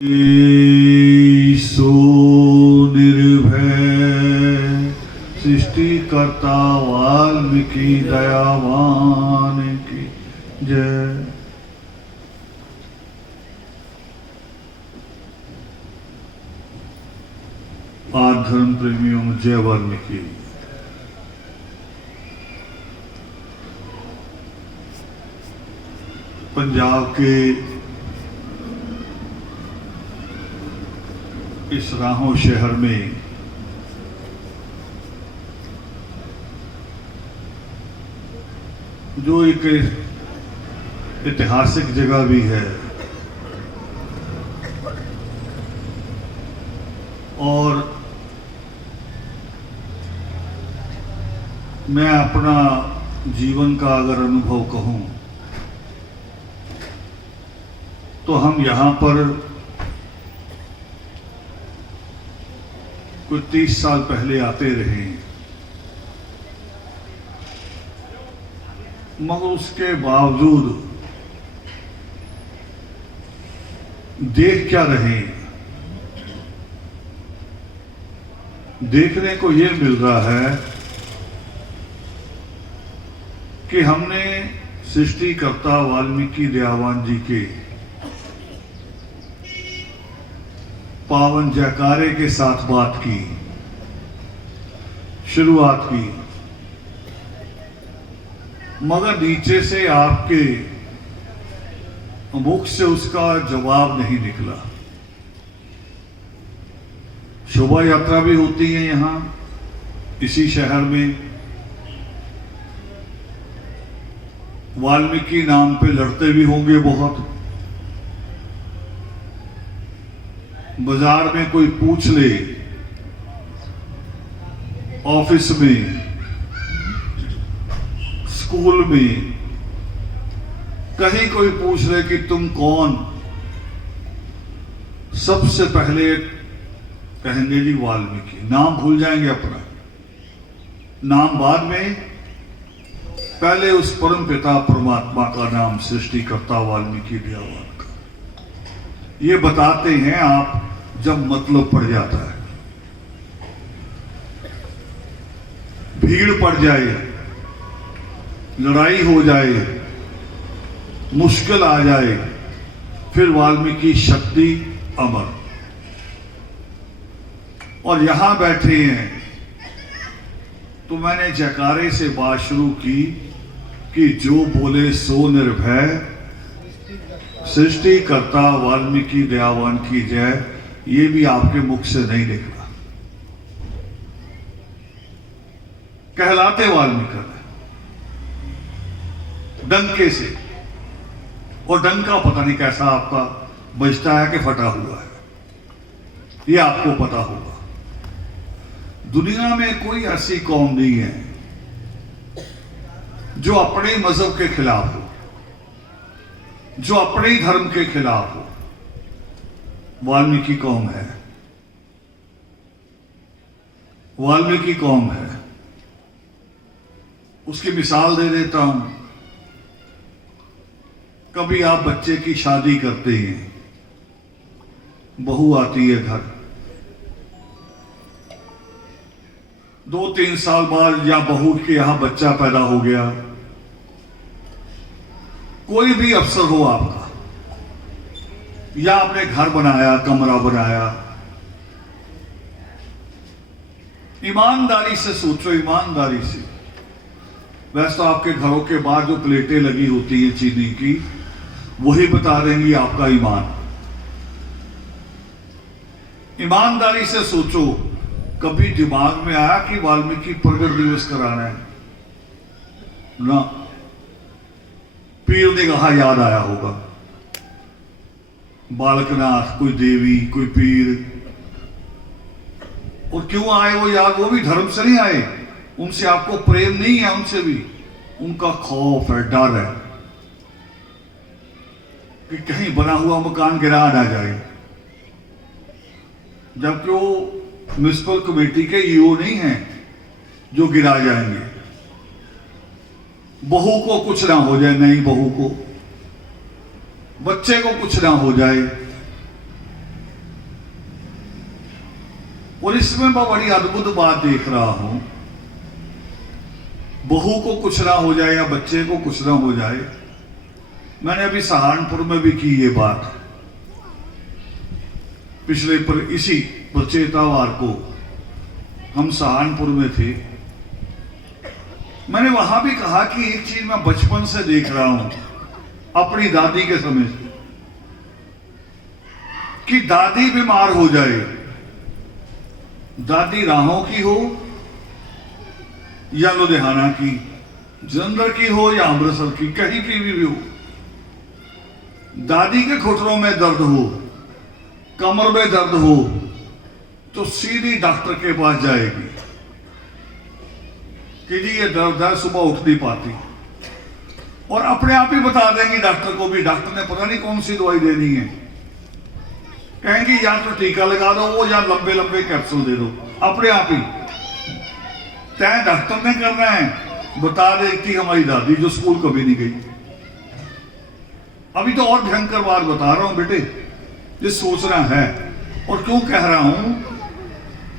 सो निर्भय सृष्टिकर्ता वाल्मीकि दयावान की जय। आज धर्म प्रेमियों में जय वाल्मीकि। पंजाब के इस राहों शहर में जो एक ऐतिहासिक जगह भी है और मैं अपना जीवन का अगर अनुभव कहूं तो हम यहां पर कुछ 30 साल पहले आते रहे, मगर उसके बावजूद देख क्या रहे, देखने को यह मिल रहा है कि हमने सृष्टिकर्ता वाल्मीकि दयावान जी के पावन जयकारे के साथ बात की, शुरुआत की, मगर नीचे से आपके मुख से उसका जवाब नहीं निकला। शोभा यात्रा भी होती है यहां इसी शहर में, वाल्मीकि नाम पे लड़ते भी होंगे बहुत। बाजार में कोई पूछ ले, ऑफिस में, स्कूल में, कहीं कोई पूछ ले कि तुम कौन, सबसे पहले कहेंगे जी वाल्मीकि। नाम भूल जाएंगे अपना, नाम बाद में, पहले उस परम पिता परमात्मा का नाम सृष्टिकर्ता वाल्मीकि दयावान का। ये बताते हैं आप जब मतलब पड़ जाता है, भीड़ पड़ जाए, लड़ाई हो जाए, मुश्किल आ जाए, फिर वाल्मीकि शक्ति अमर। और यहां बैठे हैं तो मैंने जयकारे से बात शुरू की कि जो बोले सो निर्भय सृष्टिकर्ता वाल्मीकि दयावान की जय। ये भी आपके मुख से नहीं निकला। कहलाते वाल्मीकि डंके से, और डंका पता नहीं कैसा आपका बजता है कि फटा हुआ है, ये आपको पता होगा। दुनिया में कोई ऐसी कौम नहीं है जो अपने मजहब के खिलाफ हो, जो अपने ही धर्म के खिलाफ हो। वाल्मीकि कौम है, वाल्मीकि कौम है। उसकी मिसाल दे देता हूं। कभी आप बच्चे की शादी करते हैं, बहू आती है घर, 2-3 साल बाद या बहू के यहां बच्चा पैदा हो गया, कोई भी अफसर हो आपका, या आपने घर बनाया, कमरा बनाया, ईमानदारी से सोचो, ईमानदारी से। वैसे तो आपके घरों के बाहर जो प्लेटें लगी होती है चीनी की, वही बता देंगी आपका ईमान। ईमानदारी से सोचो, कभी दिमाग में आया कि वाल्मीकि प्रगट दिवस कराना है? ना। पीर ने कहा याद आया होगा, बालकनाथ, कोई देवी, कोई पीर। और क्यों आए वो याद? वो भी धर्म से नहीं आए, उनसे आपको प्रेम नहीं है, उनसे भी उनका खौफ है, डर है कि कहीं बना हुआ मकान गिरा ना जाए। जबकि वो म्युनिसिपल कमेटी के ईओ नहीं हैं जो गिरा जाएंगे। बहू को कुछ ना हो जाए, नई बहू को, बच्चे को कुछ ना हो जाए, और इसमें मैं बड़ी अद्भुत बात देख रहा हूं, बहू को कुछ ना हो जाए या बच्चे को कुछ ना हो जाए। मैंने अभी सहारनपुर में भी की ये बात, पिछले पर इसी प्रचेतावार को हम सहारनपुर में थे। मैंने वहां भी कहा कि एक चीज मैं बचपन से देख रहा हूं अपनी दादी के समय से, कि दादी बीमार हो जाए, दादी राहों की हो या लुधियाना की, जलंधर की हो या अमृतसर की, कहीं की भी हो, दादी के घुटनों में दर्द हो, कमर में दर्द हो, तो सीधी डॉक्टर के पास जाएगी कि जी ये दर्द है, सुबह उठ नहीं पाती, और अपने आप ही बता देंगी डॉक्टर को भी। डॉक्टर ने पता नहीं कौन सी दवाई देनी है, कहेंगे या तो टीका लगा दो वो, या लंबे लंबे कैप्सूल दे दो, अपने आप ही तय डॉक्टर ने करना है। बता देती हमारी दादी जो स्कूल कभी नहीं गई। अभी तो और भयंकर बात बता रहा हूं बेटे, ये सोचना है। और क्यों कह रहा हूं?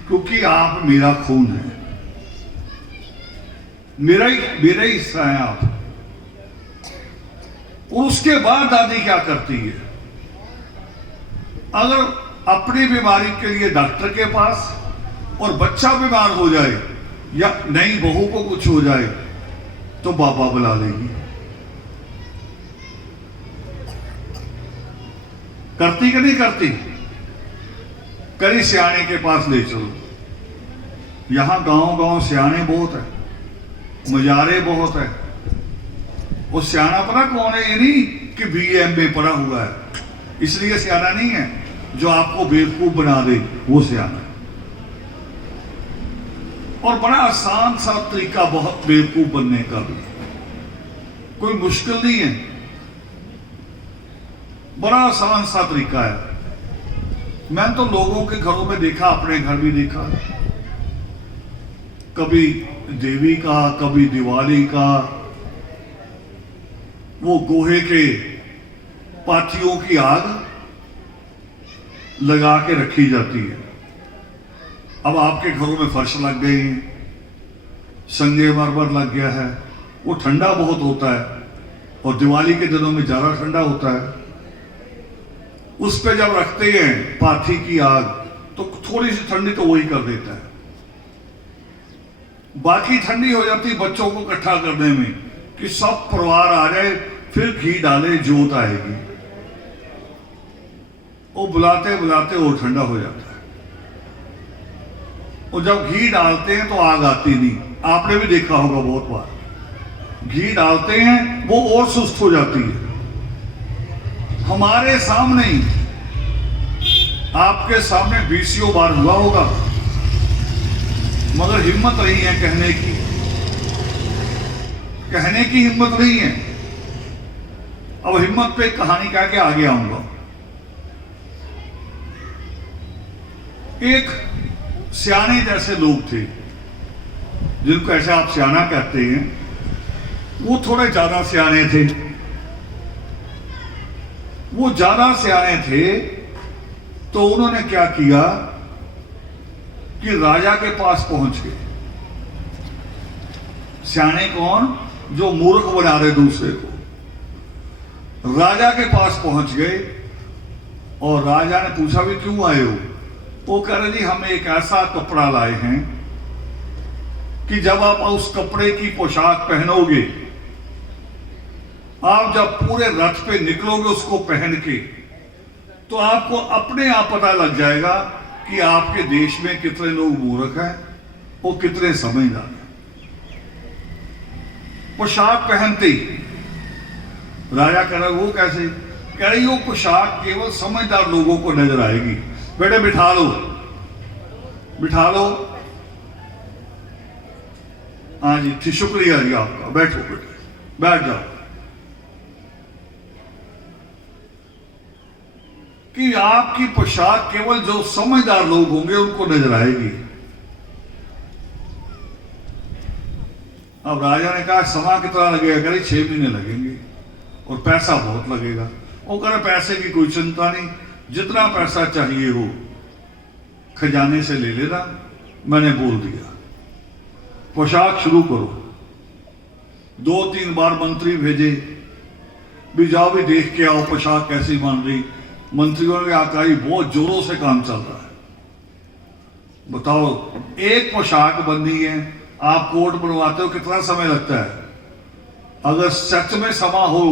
क्योंकि आप मेरा खून है, मेरा ही हिस्सा है आप। और उसके बाद दादी क्या करती है? अगर अपनी बीमारी के लिए डॉक्टर के पास, और बच्चा बीमार हो जाए या नई बहू को कुछ हो जाए, तो बाबा बुला लेगी। करती कि नहीं करती? कई सियाने के पास ले चलो। यहां गांव गांव सियाने बहुत है, मजारे बहुत है। वो सियाना पता कौन है? ये नहीं कि BA MA पढ़ा हुआ है, इसलिए सियाना नहीं है। जो आपको बेवकूफ बना दे वो सियाना। और बड़ा आसान सा तरीका बहुत बेवकूफ बनने का भी, कोई मुश्किल नहीं है, बड़ा आसान सा तरीका है। मैं तो लोगों के घरों में देखा, अपने घर भी देखा, कभी देवी का, कभी दिवाली का, वो गोहे के पाथियों की आग लगा के रखी जाती है। अब आपके घरों में फर्श लग गए हैं, संगे मरमर लग गया है, वो ठंडा बहुत होता है, और दिवाली के दिनों में ज्यादा ठंडा होता है। उस पे जब रखते हैं पाथी की आग, तो थोड़ी सी ठंडी तो वही कर देता है, बाकी ठंडी हो जाती बच्चों को इकट्ठा करने में, कि सब परिवार आ जाए, फिर घी डाले, जोत आएगी। वो बुलाते बुलाते वो ठंडा हो जाता है। और जब घी डालते हैं तो आग आती नहीं, आपने भी देखा होगा बहुत बार। घी डालते हैं वो और सुस्त हो जाती है। हमारे सामने ही, आपके सामने 20 बार हुआ होगा, मगर हिम्मत नहीं है कहने की, कहने की हिम्मत नहीं है। अब हिम्मत पे कहानी कह के आगे आऊंगा। एक सियाने जैसे लोग थे, जिनको ऐसे आप सियाना कहते हैं, वो थोड़े ज्यादा सियाने थे। वो ज्यादा सियाने थे तो उन्होंने क्या किया कि राजा के पास पहुंच गए। सियाने कौन? जो मूर्ख बना रहे दूसरे को। राजा के पास पहुंच गए और राजा ने पूछा भी क्यों आए हो? वो कह रहे जी हम एक ऐसा कपड़ा लाए हैं कि जब आप उस कपड़े की पोशाक पहनोगे, आप जब पूरे रथ पे निकलोगे उसको पहन के, तो आपको अपने आप पता लग जाएगा कि आपके देश में कितने लोग मूर्ख हैं और कितने समझदार हैं। पोशाक पहनते ही राजा कह रहा, वो कैसे? कह रही वो पोशाक केवल समझदार लोगों को नजर आएगी। बेटे बिठा लो, बिठा लो। हाँ जी, ठीक, शुक्रिया जी आपका, बैठो बेटे, बैठ जाओ। कि आपकी पोशाक केवल जो समझदार लोग होंगे उनको नजर आएगी। अब राजा ने कहा समय कितना लगेगा? करीब 6 महीने लगेंगे और पैसा बहुत लगेगा। वो कह रहे पैसे की कोई चिंता नहीं, जितना पैसा चाहिए हो खजाने से ले लेना। मैंने बोल दिया पोशाक शुरू करो। 2-3 बार मंत्री भेजे, भी जाओ भी देख के आओ पोशाक कैसी बन रही। मंत्रियों ने आका ही बहुत जोरों से काम चल रहा है। बताओ, एक पोशाक बननी है, आप कोट बनवाते हो कितना समय लगता है? अगर सच में समा हो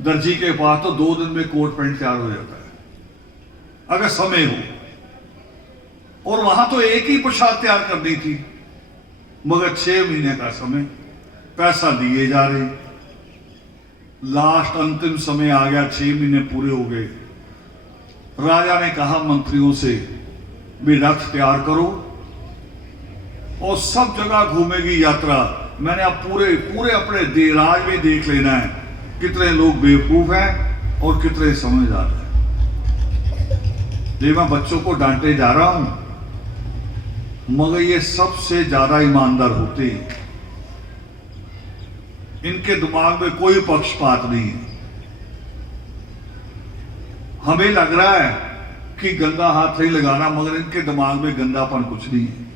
दर्जी के पास तो 2 दिन में कोट पैंट तैयार हो जाता है, अगर समय हो। और वहां तो एक ही पोशाक तैयार करनी थी, मगर 6 महीने का समय, पैसा दिए जा रहे। लास्ट अंतिम समय आ गया, 6 महीने पूरे हो गए। राजा ने कहा मंत्रियों से भी रथ तैयार करो और सब जगह घूमेगी यात्रा। मैंने अब पूरे अपने राज में देख लेना है कितने लोग बेवकूफ हैं और कितने समझदार हैं। ये मैं बच्चों को डांटे जा रहा हूं, मगर ये सबसे ज्यादा ईमानदार होते हैं। इनके दिमाग में कोई पक्षपात नहीं है। हमें लग रहा है कि गंदा हाथ नहीं लगाना, मगर इनके दिमाग में गंदापन कुछ नहीं है।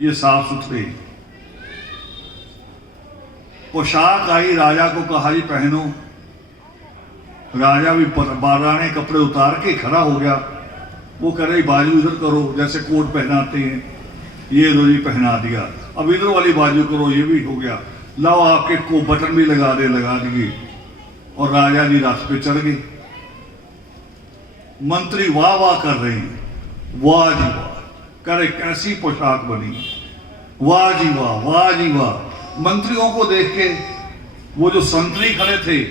ये साफ सुथरे। पोशाक आई, राजा को कहा जी पहनो। राजा भी बाराने कपड़े उतार के खड़ा हो गया। वो कह रही बाजू इधर करो, जैसे कोट पहनाते हैं, ये लो जी पहना दिया। अब इधर वाली बाजू करो, ये भी हो गया। लाओ आपके को बटन भी लगा दिए। और राजा जी रथ पे चढ़ गए। मंत्री वाह वाह कर रहे हैं, वाह जी वाह, करे कैसी पोशाक बनी, वाह जी वाह, वाह जी वाह। मंत्रियों को देख के वो जो संतरी खड़े थे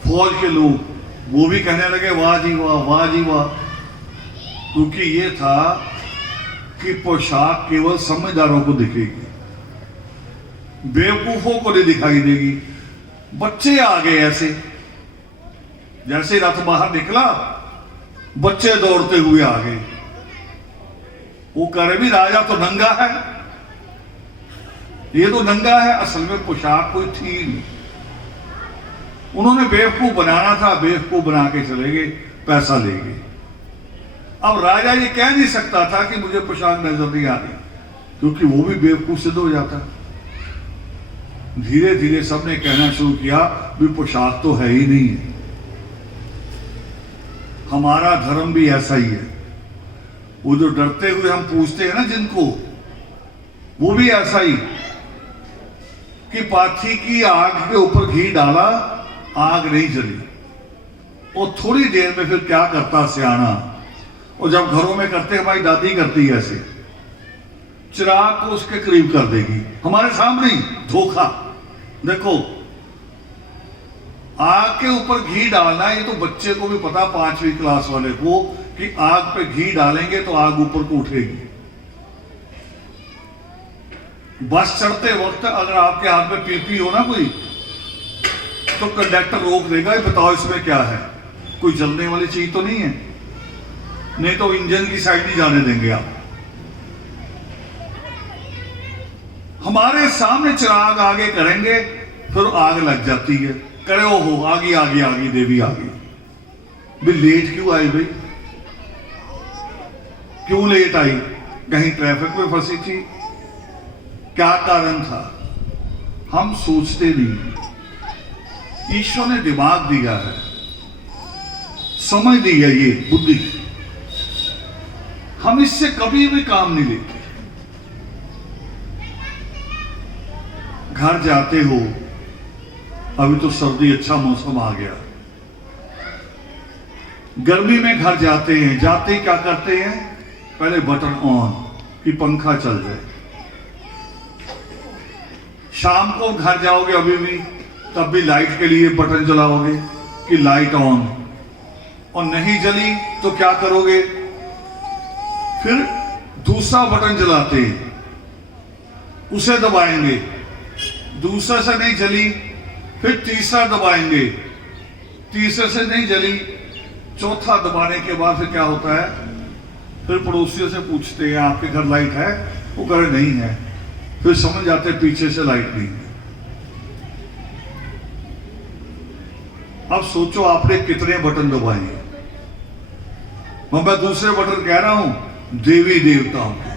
फौज के लोग, वो भी कहने लगे वाह जी वाह, वाह जी वाह। क्योंकि ये था कि पोशाक केवल समझदारों को दिखेगी, बेवकूफों को नहीं दिखाई देगी। बच्चे आ गए ऐसे, जैसे रथ बाहर निकला बच्चे दौड़ते हुए आ गए। वो कह रहे भी राजा तो नंगा है, ये तो नंगा है। असल में पोशाक कोई थी नहीं, उन्होंने बेवकूफ बनाना था, बेवकूफ बना के चले गए, पैसा ले गए। अब राजा ये कह नहीं सकता था कि मुझे पोशाक नजर नहीं आ रही, क्योंकि वो भी बेवकूफ सिद्ध हो जाता। धीरे धीरे सबने कहना शुरू किया भी पोशाक तो है ही नहीं है। हमारा धर्म भी ऐसा ही है। वो जो डरते हुए हम पूछते हैं ना जिनको, वो भी ऐसा ही कि पाथी की आग के ऊपर घी डाला, आग नहीं जली। और थोड़ी देर में फिर क्या करता सियाना, और जब घरों में करते, हमारी दादी करती है ऐसे, चिराग को उसके करीब कर देगी हमारे सामने ही। धोखा। देखो, आग के ऊपर घी डालना, ये तो बच्चे को भी पता, 5वीं क्लास वाले को, कि आग पे घी डालेंगे तो आग ऊपर को उठेगी। बस चढ़ते वक्त अगर आपके हाथ में पीपी हो ना कोई, तो कंडक्टर रोक देगा, बताओ इसमें क्या है, कोई जलने वाली चीज तो नहीं है, नहीं तो इंजन की साइड नहीं जाने देंगे आप। हमारे सामने चिराग आगे करेंगे, फिर आग लग जाती है। करे हो आगी देवी आ गई। भी लेट क्यों आई भाई, क्यों लेट आई? कहीं ट्रैफिक में फंसी थी, क्या कारण था? हम सोचते नहीं। ईश्वर ने दिमाग दिया है, समझ दी है, ये बुद्धि, हम इससे कभी भी काम नहीं लेते। घर जाते हो, अभी तो सर्दी, अच्छा मौसम आ गया। गर्मी में घर जाते हैं, जाते ही क्या करते हैं, पहले बटन ऑन कि पंखा चल जाए। शाम को घर जाओगे अभी भी, तब भी लाइट के लिए बटन चलाओगे कि लाइट ऑन, और नहीं जली तो क्या करोगे, फिर दूसरा बटन जलाते हैं, उसे दबाएंगे, दूसरे से नहीं जली, फिर तीसरा दबाएंगे, तीसरे से नहीं जली, चौथा दबाने के बाद फिर क्या होता है, फिर पड़ोसियों से पूछते हैं आपके घर लाइट है, वो कह रहे नहीं है, फिर समझ जाते पीछे से लाइट नहीं है। अब सोचो आपने कितने बटन दबाए, मैं दूसरे बटन कह रहा हूं देवी देवताओं के।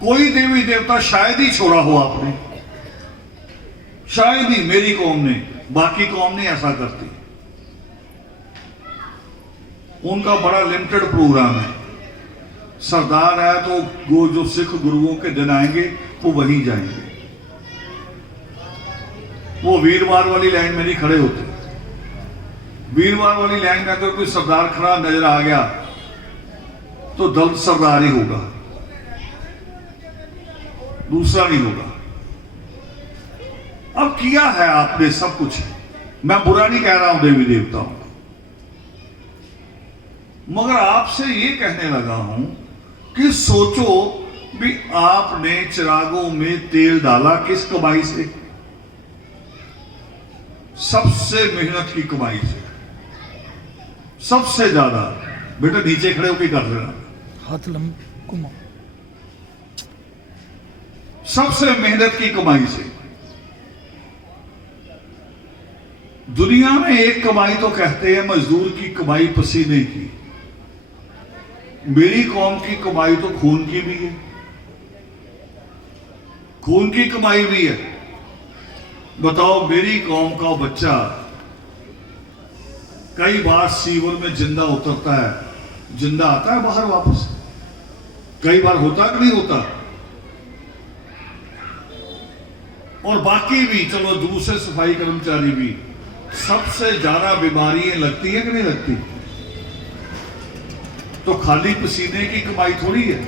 कोई देवी देवता शायद ही छोड़ा हो आपने, शायद ही मेरी कौम ने, बाकी कौम नहीं ऐसा करती। उनका बड़ा लिमिटेड प्रोग्राम है। सरदार है तो वो जो सिख गुरुओं के दिन आएंगे वो वहीं जाएंगे। वो वीरवार वाली लाइन में नहीं खड़े होते। वीरवार वाली लाइन में अगर कोई सरदार खड़ा नजर आ गया तो दल सरदार ही होगा, दूसरा नहीं होगा। अब किया है आपने सब कुछ, मैं बुरा नहीं कह रहा हूं देवी देवताओं को, मगर आपसे ये कहने लगा हूं कि सोचो भी आपने चिरागों में तेल डाला किस कमाई से? सबसे मेहनत की कमाई से, सबसे ज्यादा। बेटा नीचे खड़े होकर कर लेना, हाथ घुमाओ। सबसे मेहनत की कमाई से। दुनिया में एक कमाई तो कहते हैं मजदूर की कमाई पसीने की, मेरी कौम की कमाई तो खून की भी है, खून की कमाई भी है। बताओ, मेरी कौम का बच्चा कई बार सीवर में जिंदा उतरता है, जिंदा आता है बाहर वापस, कई बार होता कि नहीं होता। और बाकी भी, चलो दूसरे सफाई कर्मचारी भी, सबसे ज्यादा बीमारियां लगती है कि नहीं लगती? तो खाली पसीने की कमाई थोड़ी है,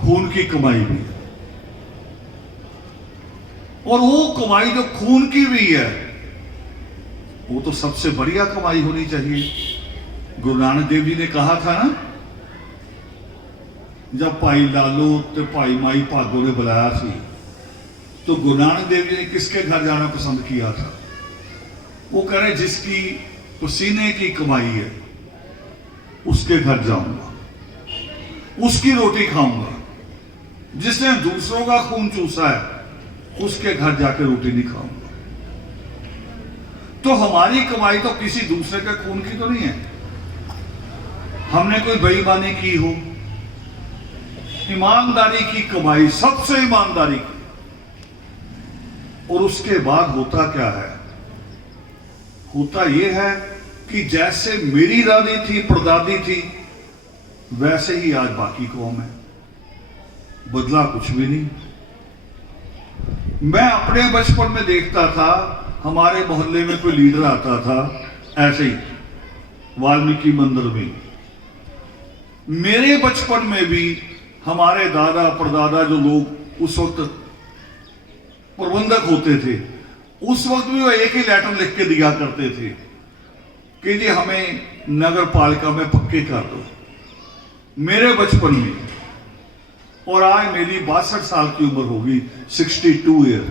खून की कमाई भी है। और वो कमाई जो खून की भी है वो तो सबसे बढ़िया कमाई होनी चाहिए। गुरु नानक देव जी ने कहा था ना, जब भाई लालू ते भाई माई भागो ने बुलाया सी तो गुरु नानक देव जी ने किसके घर जाना पसंद किया था? वो कह रहे जिसकी पसीने की कमाई है उसके घर जाऊंगा, उसकी रोटी खाऊंगा। जिसने दूसरों का खून चूसा है उसके घर जाकर रोटी नहीं खाऊंगा। तो हमारी कमाई तो किसी दूसरे के खून की तो नहीं है, हमने कोई बेईमानी की हो। ईमानदारी की कमाई, सबसे ईमानदारी की। और उसके बाद होता क्या है? होता यह है कि जैसे मेरी दादी थी, परदादी थी, वैसे ही आज बाकी कौम है, बदला कुछ भी नहीं। मैं अपने बचपन में देखता था, हमारे मोहल्ले में कोई लीडर आता था ऐसे ही वाल्मीकि मंदिर में। मेरे बचपन में भी हमारे दादा परदादा जो लोग उस वक्त प्रबंधक होते थे, उस वक्त भी वो एक ही लेटर लिख के दिया करते थे कि जी हमें नगर पालिका में पक्के कर दो। मेरे बचपन में, और आज मेरी 62 साल की उम्र होगी, 62 ईयर,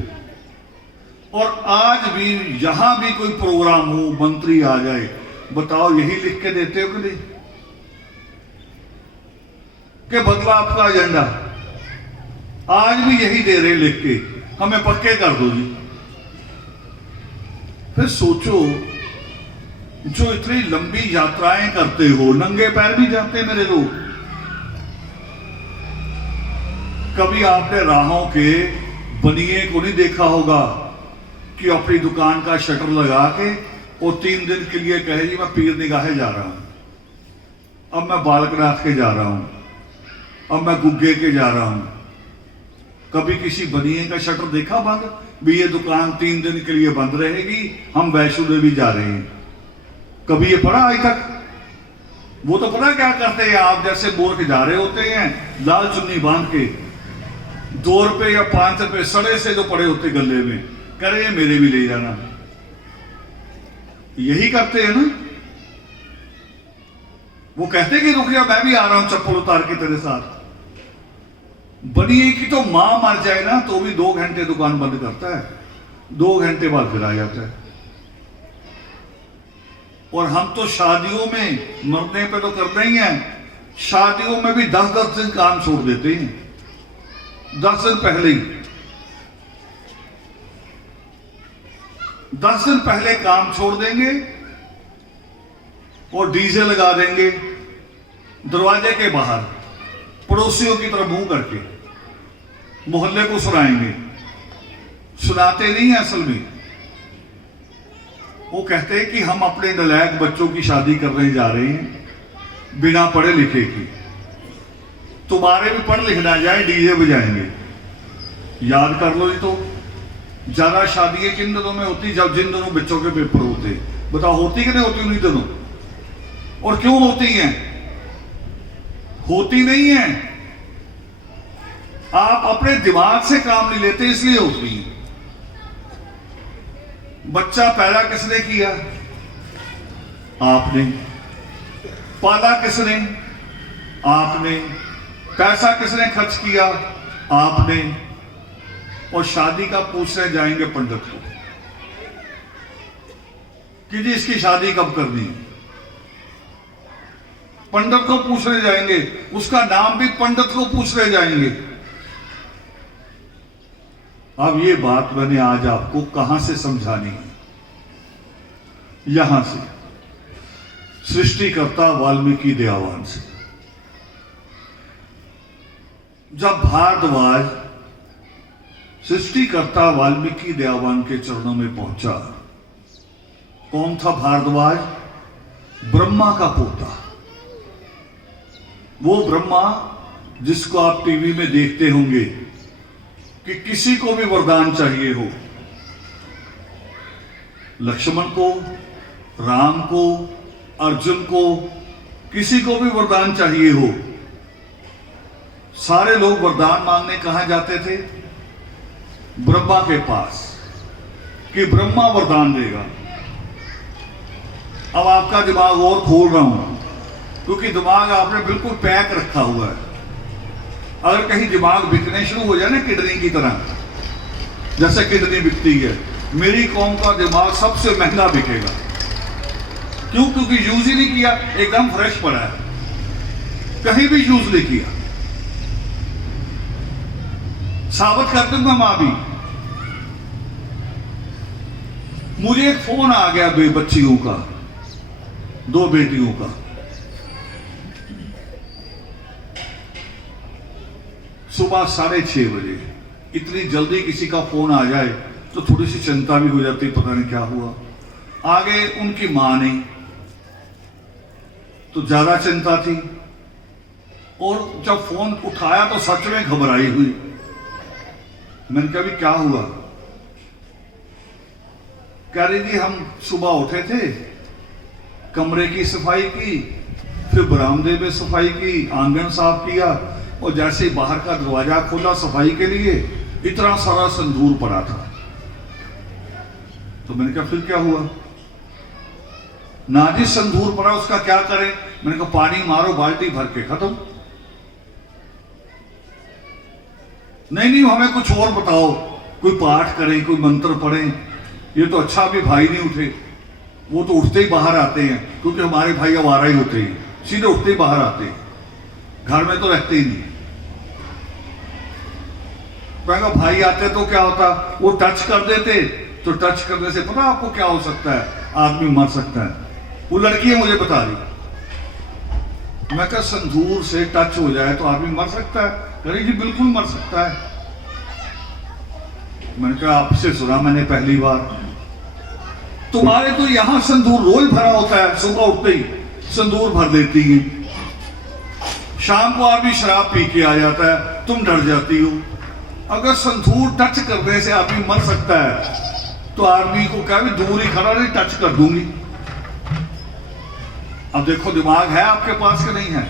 और आज भी यहां भी कोई प्रोग्राम हो, मंत्री आ जाए, बताओ यही लिख के देते हो कि नहीं कि बदला आपका एजेंडा? आज भी यही दे रहे लिख के, हमें पक्के कर दो जी। फिर सोचो, जो इतनी लंबी यात्राएं करते हो, नंगे पैर भी जाते मेरे लोग, कभी आपने राहों के बनिए को नहीं देखा होगा कि अपनी दुकान का शटर लगा के और 3 दिन के लिए कहे जी मैं पीर निगाहे जा रहा हूं, अब मैं बालकनाथ के जा रहा हूं, अब मैं गुग्गे के जा रहा हूं। कभी किसी बनिए का शटर देखा बंद भी, ये दुकान 3 दिन के लिए बंद रहेगी, हम वैष्णो देवी जा रहे हैं? कभी ये पढ़ा आज तक? वो तो पता क्या करते हैं, आप जैसे मूर्ख जा रहे होते हैं लाल चुन्नी बांध के, 2 रुपए या 5 रुपए सड़े से जो पड़े होते गले में, कह रहे मेरे भी ले जाना। यही करते हैं ना। वो कहते कि रुक जा, मैं भी आ रहा हूं चप्पल उतार के तेरे साथ। बनिए की तो मां मर जाए ना तो भी 2 घंटे दुकान बंद करता है, 2 घंटे बाद फिर आ जाता है। और हम तो शादियों में, मरने पे तो करते ही हैं, शादियों में भी 10-10 दिन काम छोड़ देते हैं, 10 दिन पहले ही, 10 दिन पहले काम छोड़ देंगे और डीजे लगा देंगे दरवाजे के बाहर, पड़ोसियों की तरफ मुंह करके मोहल्ले को सुनाएंगे। सुनाते नहीं है असल में, वो कहते हैं कि हम अपने नालायक बच्चों की शादी करने जा रहे हैं बिना पढ़े लिखे की। तुम्हारे भी पढ़ लिख ना जाए, डीजे बजाएंगे। याद कर लो, ये तो ज्यादा शादियां किन दिनों में होती, जब जिन दिनों बच्चों के पेपर होते। बताओ होती कि नहीं होती उन्हीं दिनों? और क्यों होती हैं? होती नहीं है, आप अपने दिमाग से काम नहीं लेते इसलिए होती है। बच्चा पैदा किसने किया? आपने। पाला किसने? आपने। पैसा किसने खर्च किया? आपने। और शादी का पूछने जाएंगे पंडित को कि जी इसकी शादी कब करनी है। पंडित को पूछने जाएंगे, उसका नाम भी पंडित को पूछने जाएंगे। अब ये बात मैंने आज आपको कहां से समझानी है? यहां से, सृष्टिकर्ता वाल्मीकि दयावान से। जब भारद्वाज सृष्टिकर्ता वाल्मीकि दयावान के चरणों में पहुंचा, कौन था भारद्वाज? ब्रह्मा का पोता। वो ब्रह्मा जिसको आप टीवी में देखते होंगे कि किसी को भी वरदान चाहिए हो, लक्ष्मण को, राम को, अर्जुन को, किसी को भी वरदान चाहिए हो, सारे लोग वरदान मांगने कहां जाते थे? ब्रह्मा के पास, कि ब्रह्मा वरदान देगा। अब आपका दिमाग और खोल रहा हूं, क्योंकि दिमाग आपने बिल्कुल पैक रखा हुआ है। अगर कहीं दिमाग बिकने शुरू हो जाए ना, किडनी की तरह, जैसे किडनी बिकती है, मेरी कौम का दिमाग सबसे महंगा बिकेगा। क्यों? क्योंकि यूज ही नहीं किया, एकदम फ्रेश पड़ा है, कहीं भी यूज नहीं किया। साबित कर दूंगा मां भी। मुझे एक फोन आ गया बच्चियों का, 2 बेटियों का। सुबह 6:30 बजे। इतनी जल्दी किसी का फोन आ जाए तो थोड़ी सी चिंता भी हो जाती, पता नहीं क्या हुआ। आगे उनकी मां नहीं तो ज्यादा चिंता थी, और जब फोन उठाया तो सच में घबराई हुई। मैंने कहा भी क्या हुआ? कह रही थी हम सुबह उठे थे, कमरे की सफाई की, फिर बरामदे में सफाई की, आंगन साफ किया, और जैसे ही बाहर का दरवाजा खोला सफाई के लिए, इतना सारा संदूर पड़ा था। तो मैंने कहा फिर क्या हुआ? नाजी संदूर पड़ा, उसका क्या करें? मैंने कहा पानी मारो बाल्टी भर के, खत्म। नहीं, हमें कुछ और बताओ, कोई पाठ करें, कोई मंत्र पढ़ें। ये तो अच्छा भी भाई नहीं उठे, वो तो उठते ही बाहर आते हैं, क्योंकि हमारे भाई आवारा ही होते हैं, सीधे उठते ही बाहर आते हैं, घर में तो रहते ही नहीं। मैं भाई आते तो क्या होता, वो टच कर देते, तो टच करने से पता आपको क्या हो सकता है? आदमी मर सकता है। वो लड़की है मुझे बता रही। मैं कहा संदूर से टच हो जाए तो आदमी मर सकता है? कह जी बिल्कुल मर सकता है। मैंने कहा आपसे सुना मैंने पहली बार। तुम्हारे तो यहां संदूर रोज भरा होता है, सुबह उठते ही संदूर भर देती है, शाम को आदमी शराब पी के आ जाता है, तुम डर जाती हो। अगर संदूर टच करने से आदमी मर सकता है तो आदमी को क्या भी दूर ही खड़ा नहीं, टच कर दूंगी। अब देखो दिमाग है आपके पास कि नहीं है?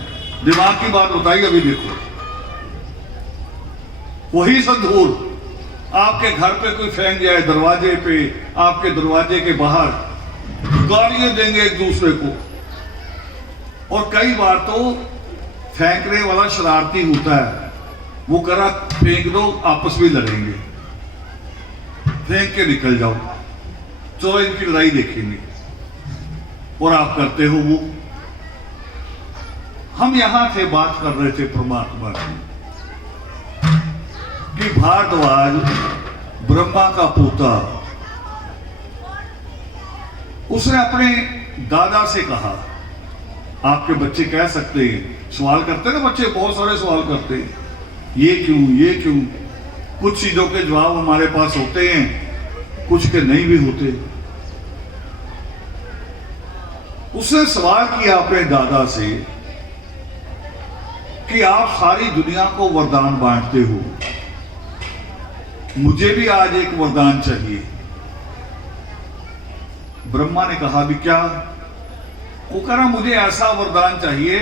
दिमाग की बात बताइए। अभी देखो वही संदूर आपके घर पे कोई फेंक जाए, दरवाजे पे, आपके दरवाजे के बाहर, गालियां देंगे एक दूसरे को। और कई बार तो फेंकने वाला शरारती होता है, वो करा फेंक दो, आपस में लड़ेंगे, फेंक के निकल जाओ, चलो इनकी लड़ाई देखेंगे, और आप करते हो वो। हम यहां थे, बात कर रहे थे परमात्मा की, कि भारद्वाज ब्रह्मा का पोता, उसने अपने दादा से कहा आपके बच्चे कह सकते हैं, सवाल करते हैं ना बच्चे, बहुत सारे सवाल करते हैं, ये क्यों, ये क्यों। कुछ चीजों के जवाब हमारे पास होते हैं, कुछ के नहीं भी होते। उसने सवाल किया अपने दादा से कि आप सारी दुनिया को वरदान बांटते हो, मुझे भी आज एक वरदान चाहिए। ब्रह्मा ने कहा भी क्या? वो कह रहा मुझे ऐसा वरदान चाहिए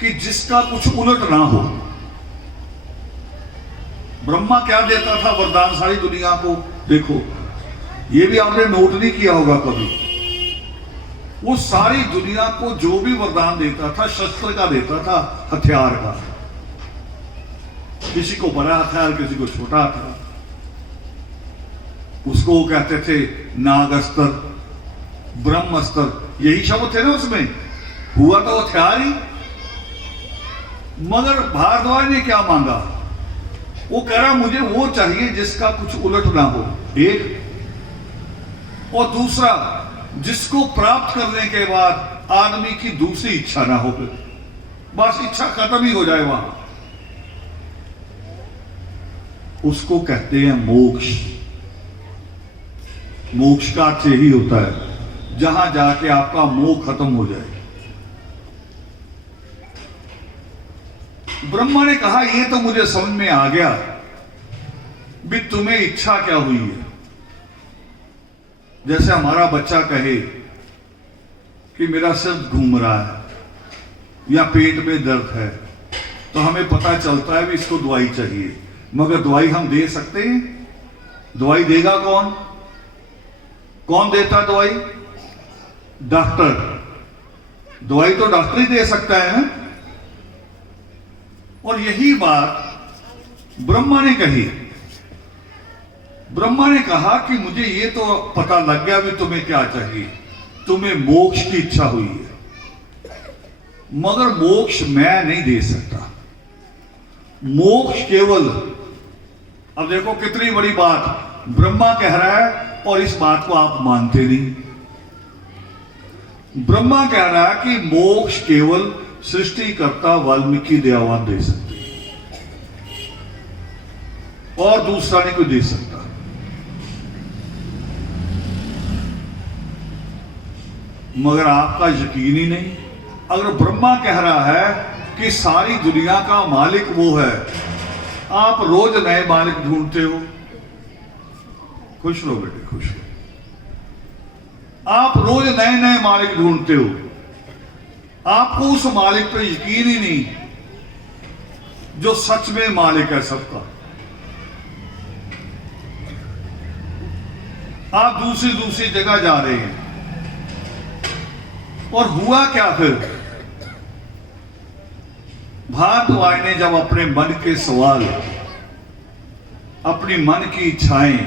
कि जिसका कुछ उलट ना हो। ब्रह्मा क्या देता था वरदान सारी दुनिया को? देखो, ये भी आपने नोट नहीं किया होगा कभी। वो सारी दुनिया को जो भी वरदान देता था, शस्त्र का देता था, हथियार का। किसी को बड़ा हथियार, किसी को छोटा हथियार। उसको वो कहते थे नागस्त्र, ब्रह्मस्त्र, यही शब्द थे ना उसमें। हुआ तो हथियार ही। मगर भारद्वाज ने क्या मांगा? वो कह रहा मुझे वो चाहिए जिसका कुछ उलट ना हो, एक। और दूसरा, जिसको प्राप्त करने के बाद आदमी की दूसरी इच्छा ना हो, बस इच्छा खत्म ही हो जाए वहां। उसको कहते हैं मोक्ष। मोक्ष का अर्थ यही होता है जहां जाके आपका मोह खत्म हो जाए। ब्रह्मा ने कहा ये तो मुझे समझ में आ गया भी तुम्हें इच्छा क्या हुई है। जैसे हमारा बच्चा कहे कि मेरा सिर घूम रहा है या पेट में दर्द है, तो हमें पता चलता है भी इसको दवाई चाहिए। मगर दवाई हम दे सकते हैं? दवाई देगा कौन? कौन देता दवाई? डॉक्टर। दवाई तो डॉक्टर ही दे सकता है ना। और यही बात ब्रह्मा ने कही। ब्रह्मा ने कहा कि मुझे ये तो पता लग गया भी तुम्हें क्या चाहिए, तुम्हें मोक्ष की इच्छा हुई है, मगर मोक्ष मैं नहीं दे सकता। मोक्ष केवल, अब देखो कितनी बड़ी बात ब्रह्मा कह रहा है और इस बात को आप मानते नहीं। ब्रह्मा कह रहा है कि मोक्ष केवल सृष्टिकर्ता वाल्मीकि दयावान दे सकते और दूसरा नहीं कोई दे सकता। मगर आपका यकीन ही नहीं। अगर ब्रह्मा कह रहा है कि सारी दुनिया का मालिक वो है, आप रोज नए मालिक ढूंढते हो। खुश रहो बेटे, खुश रहो। आप रोज नए नए मालिक ढूंढते हो, आपको उस मालिक पे यकीन ही नहीं जो सच में मालिक है सबका। आप दूसरी दूसरी जगह जा रहे हैं। और हुआ क्या फिर? भारद्वाज ने जब अपने मन के सवाल, अपनी मन की इच्छाएं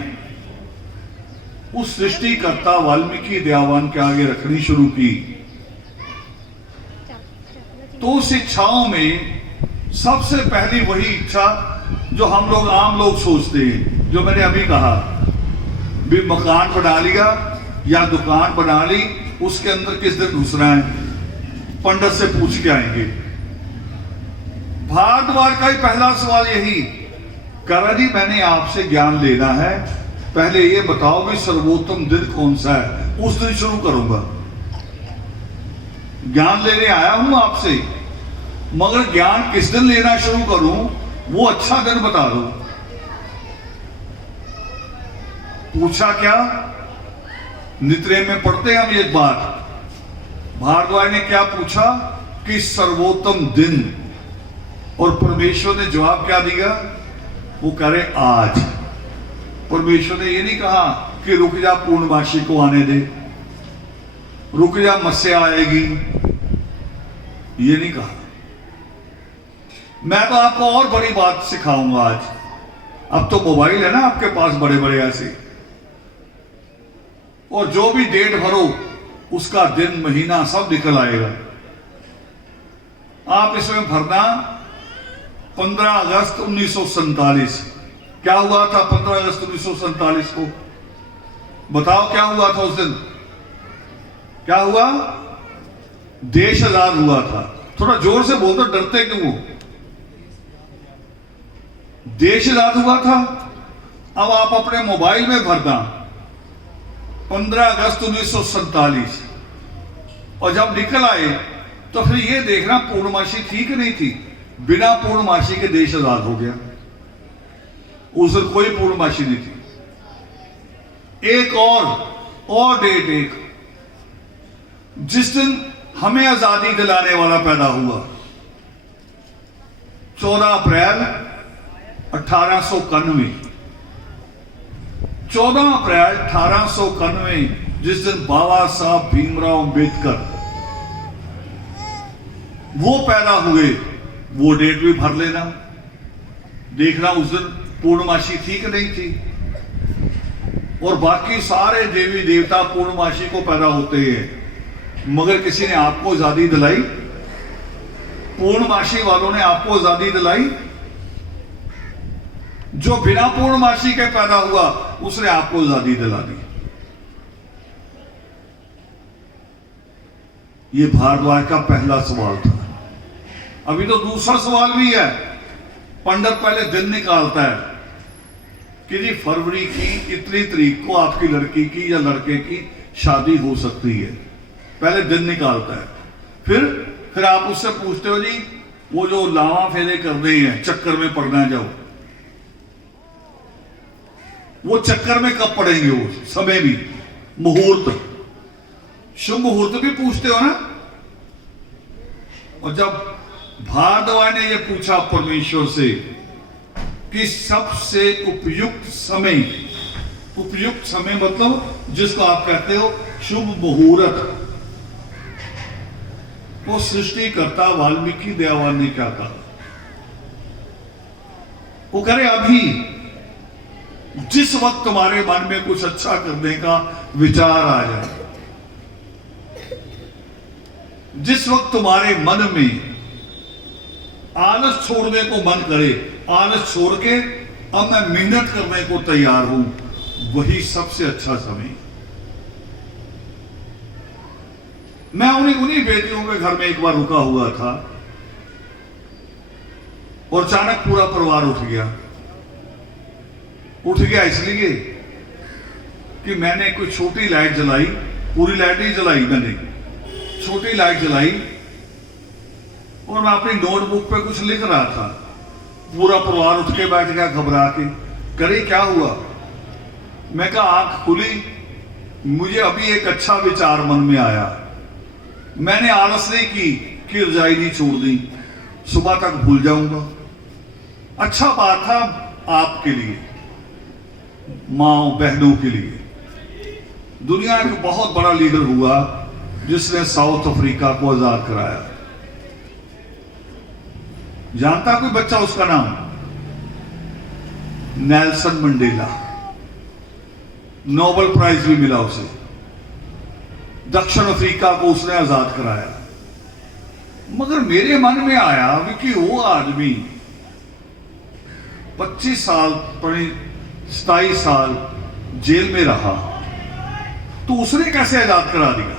उस सृष्टिकर्ता वाल्मीकि दयावान के आगे रखनी शुरू की, तो उस इच्छाओं में सबसे पहली वही इच्छा जो हम लोग आम लोग सोचते हैं, जो मैंने अभी कहा भी मकान बना लिया या दुकान बना ली, उसके अंदर किस दिन घुसना है, पंडित से पूछ के आएंगे। भारद्वाज का ही पहला सवाल यही करा, जी मैंने आपसे ज्ञान लेना है, पहले ये बताओ भी सर्वोत्तम दिन कौन सा है, उस दिन शुरू करूंगा। ज्ञान लेने आया हूं आपसे, मगर ज्ञान किस दिन लेना शुरू करूं वो अच्छा दिन बता दो। पूछा क्या? नित्रे में पढ़ते हैं हम एक बात, भारद्वाज ने क्या पूछा कि सर्वोत्तम दिन, और परमेश्वर ने जवाब क्या दिया? वो करे आज। परमेश्वर ने ये नहीं कहा कि रुक जा पूर्णमासी को आने दे, रुक जा मत्स्या आएगी, ये नहीं कहा। मैं तो आपको और बड़ी बात सिखाऊंगा आज। अब तो मोबाइल है ना आपके पास बड़े बड़े ऐसे, और जो भी डेट भरो उसका दिन महीना सब निकल आएगा। आप इसमें भरना 15 अगस्त 1947। क्या हुआ था 15 अगस्त 1947 को? बताओ क्या हुआ था उस दिन? क्या हुआ? देश आजाद हुआ था। थोड़ा जोर से बोल दो, डरते क्यों हो? देश आजाद हुआ था। अब आप अपने मोबाइल में भरना 15 अगस्त 1947, और जब निकल आए तो फिर ये देखना पूर्णमासी थी कि नहीं थी। बिना पूर्णमासी के देश आजाद हो गया। उस दिन कोई पूर्णमासी नहीं थी। एक और डेट, एक जिस दिन हमें आजादी दिलाने वाला पैदा हुआ, 14 अप्रैल 1891। 14 अप्रैल 1891 जिस दिन बाबा साहब भीमराव अंबेडकर वो पैदा हुए, वो डेट भी भर लेना। देखना उस दिन पूर्णमासी थी कि नहीं थी। और बाकी सारे देवी देवता पूर्णमासी को पैदा होते हैं, मगर किसी ने आपको आजादी दिलाई? पूर्णमासी वालों ने आपको आजादी दिलाई? जो बिना पूर्णमासी के पैदा हुआ उसने आपको आजादी दिला दी। यह भारद्वाज का पहला सवाल था। अभी तो दूसरा सवाल भी है। पंडित पहले दिन निकालता है कि जी फरवरी की इतनी तारीख को आपकी लड़की की या लड़के की शादी हो सकती है। पहले दिन निकालता है। फिर आप उससे पूछते हो जी वो जो लावा फेरे करने हैं, चक्कर में पड़ना जाओ, वो चक्कर में कब पड़ेंगे? वो समय भी, मुहूर्त, शुभ मुहूर्त भी पूछते हो ना। और जब भारद्वाज ने यह पूछा परमेश्वर से कि सबसे उपयुक्त समय मतलब जिसको आप कहते हो शुभ मुहूर्त, वो सृष्टिकर्ता वाल्मीकि दयावान ने क्या कहा? वो करे अभी जिस वक्त तुम्हारे मन में कुछ अच्छा करने का विचार आ जाए, जिस वक्त तुम्हारे मन में आलस छोड़ने को मन करे, आलस छोड़ के अब मैं मेहनत करने को तैयार हूं, वही सबसे अच्छा समय। मैं उन्हीं बेटियों के घर में एक बार रुका हुआ था और अचानक पूरा परिवार उठ गया इसलिए कि मैंने कोई छोटी लाइट जलाई, पूरी लाइट नहीं जलाई, मैंने छोटी लाइट जलाई और मैं अपनी नोटबुक पे कुछ लिख रहा था। पूरा परिवार उठ के बैठ गया घबरा के। करे क्या हुआ? मैं कहा आंख खुली, मुझे अभी एक अच्छा विचार मन में आया। मैंने आलस नहीं की कि रजाई नहीं छोड़ दी, सुबह तक भूल जाऊंगा। अच्छा बात था आपके लिए, माओ बहनों के लिए। दुनिया का बहुत बड़ा लीडर हुआ जिसने साउथ अफ्रीका को आजाद कराया। जानता कोई बच्चा उसका नाम? Nelson Mandela. नोबेल प्राइज भी मिला उसे। दक्षिण अफ्रीका को उसने आजाद कराया। मगर मेरे मन में आया कि वो आदमी 25 साल 27 साल जेल में रहा, तो उसने कैसे आजाद करा दिया?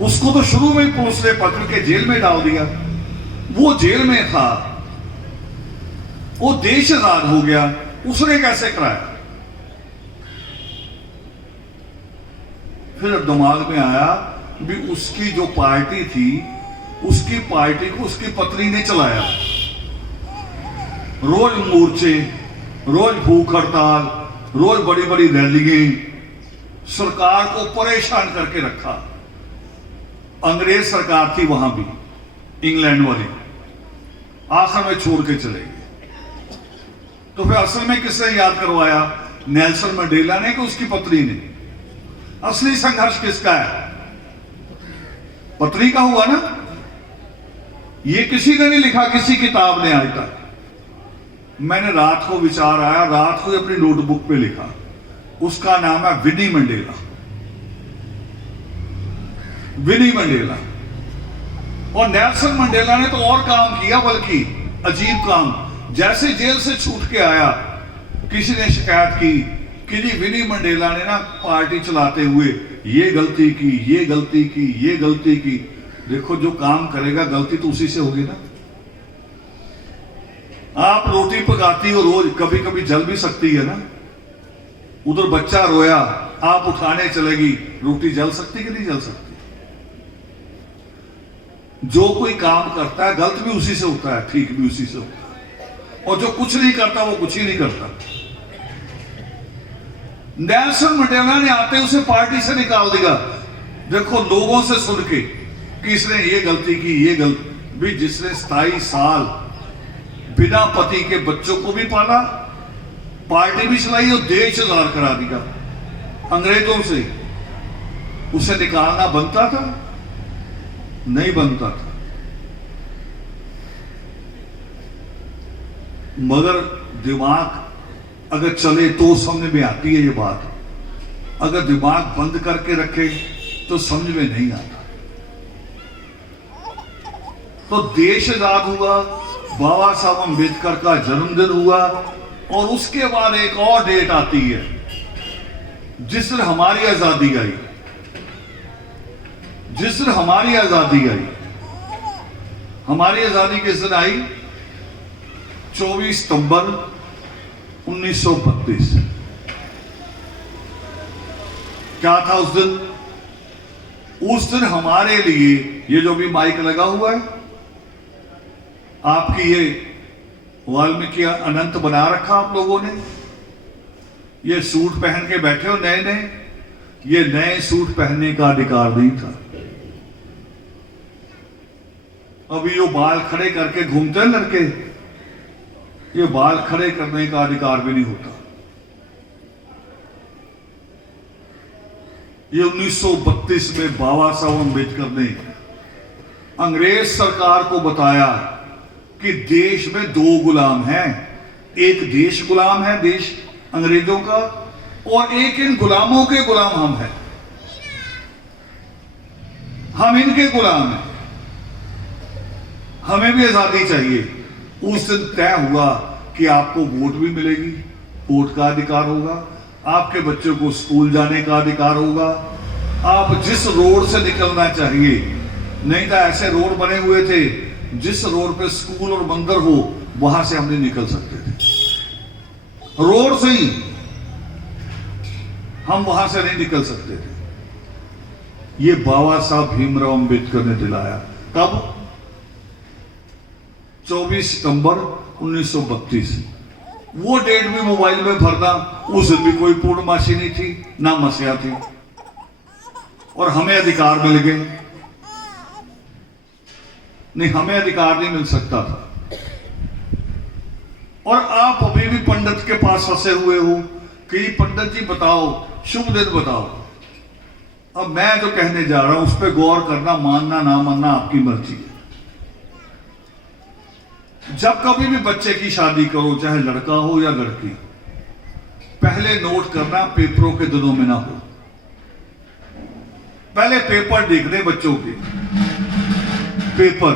उसको तो शुरू में ही पुलिस ने पकड़ के जेल में डाल दिया। वो जेल में था, वो देश आजाद हो गया, उसने कैसे कराया? फिर दिमाग में आया भी उसकी जो पार्टी थी, उसकी पार्टी को उसकी पत्नी ने चलाया। रोज मोर्चे, रोज भूख हड़ताल, रोज बड़ी बड़ी रैलियां, सरकार को परेशान करके रखा। अंग्रेज सरकार थी वहां भी, इंग्लैंड वाली, आखिर में छोड़ के चले गए। तो फिर असल में किसने याद करवाया? नेल्सन मंडेला ने कि उसकी पत्नी ने? असली संघर्ष किसका है? पत्नी का हुआ ना। ये किसी ने नहीं लिखा, किसी किताब ने आज तक। मैंने रात को विचार आया, रात को अपनी नोटबुक पे लिखा। उसका नाम है विनी मंडेला। विनी मंडेला। और नेल्सन मंडेला ने तो और काम किया, बल्कि अजीब काम। जैसे जेल से छूट के आया, किसी ने शिकायत की कि जी विनी मंडेला ने ना पार्टी चलाते हुए ये गलती की, ये गलती की, ये गलती की। देखो जो काम करेगा गलती तो उसी से होगी ना। आप रोटी पकाती हो रोज, कभी कभी जल भी सकती है ना। उधर बच्चा रोया, आप उठाने चलेगी, रोटी जल सकती कि नहीं जल सकती? जो कोई काम करता है गलत भी उसी से होता है, ठीक भी उसी से होता है, और जो कुछ नहीं करता वो कुछ ही नहीं करता। नेल्सन मंडेला ने आते उसे पार्टी से निकाल दिया। देखो लोगों से सुन के कि इसने ये गलती की, ये गलती भी, जिसने 27 साल बिना पति के बच्चों को भी पाला, पार्टी भी चलाई और देश आजाद करा दिया अंग्रेजों से, उसे निकालना बनता था? नहीं बनता था। मगर दिमाग अगर चले तो समझ में आती है ये बात, अगर दिमाग बंद करके रखे तो समझ में नहीं आता। तो देश आजाद हुआ, बाबा साहब अम्बेडकर का जन्मदिन हुआ, और उसके बाद एक और डेट आती है जिस दिन हमारी आजादी आई। जिस दिन हमारी आजादी आई, हमारी आजादी किस दिन आई? 24 सितंबर 1932। क्या था उस दिन? उस दिन हमारे लिए ये जो भी माइक लगा हुआ है, आपकी ये वाल्मीकि अनंत बना रखा आप लोगों ने, ये सूट पहन के बैठे हो नए नए, ये नए सूट पहनने का अधिकार नहीं था। अभी जो बाल खड़े करके घूमते हैं लड़के, ये बाल खड़े करने का अधिकार भी नहीं होता। ये 1932 में बाबा साहब अम्बेडकर ने अंग्रेज सरकार को बताया कि देश में दो गुलाम हैं, एक देश गुलाम है, देश अंग्रेजों का, और एक इन गुलामों के गुलाम हम हैं, हम इनके गुलाम हैं, हमें भी आजादी चाहिए। उस दिन तय हुआ कि आपको वोट भी मिलेगी, वोट का अधिकार होगा, आपके बच्चों को स्कूल जाने का अधिकार होगा, आप जिस रोड से निकलना चाहिए, नहीं तो ऐसे रोड बने हुए थे जिस रोड पे स्कूल और मंदिर हो वहां से हम नहीं निकल सकते थे, रोड से ही हम वहां से नहीं निकल सकते थे। ये बाबा साहब भीमराव अंबेडकर ने दिलाया। कब? 24 सितंबर 1932। वो डेट भी मोबाइल में भरना, उस दिन भी कोई पूर्णमासी नहीं थी, ना मसीहा थी, और हमें अधिकार मिल गए। नहीं, हमें अधिकार नहीं मिल सकता था। और आप अभी भी पंडित के पास फंसे हुए हो कि पंडित जी बताओ, शुभ दिन बताओ। अब मैं जो कहने जा रहा हूं उस पर गौर करना, मानना ना मानना आपकी मर्जी है। जब कभी भी बच्चे की शादी करो, चाहे लड़का हो या लड़की, पहले नोट करना पेपरों के दिनों में ना हो। पहले पेपर देखने बच्चों के, पेपर,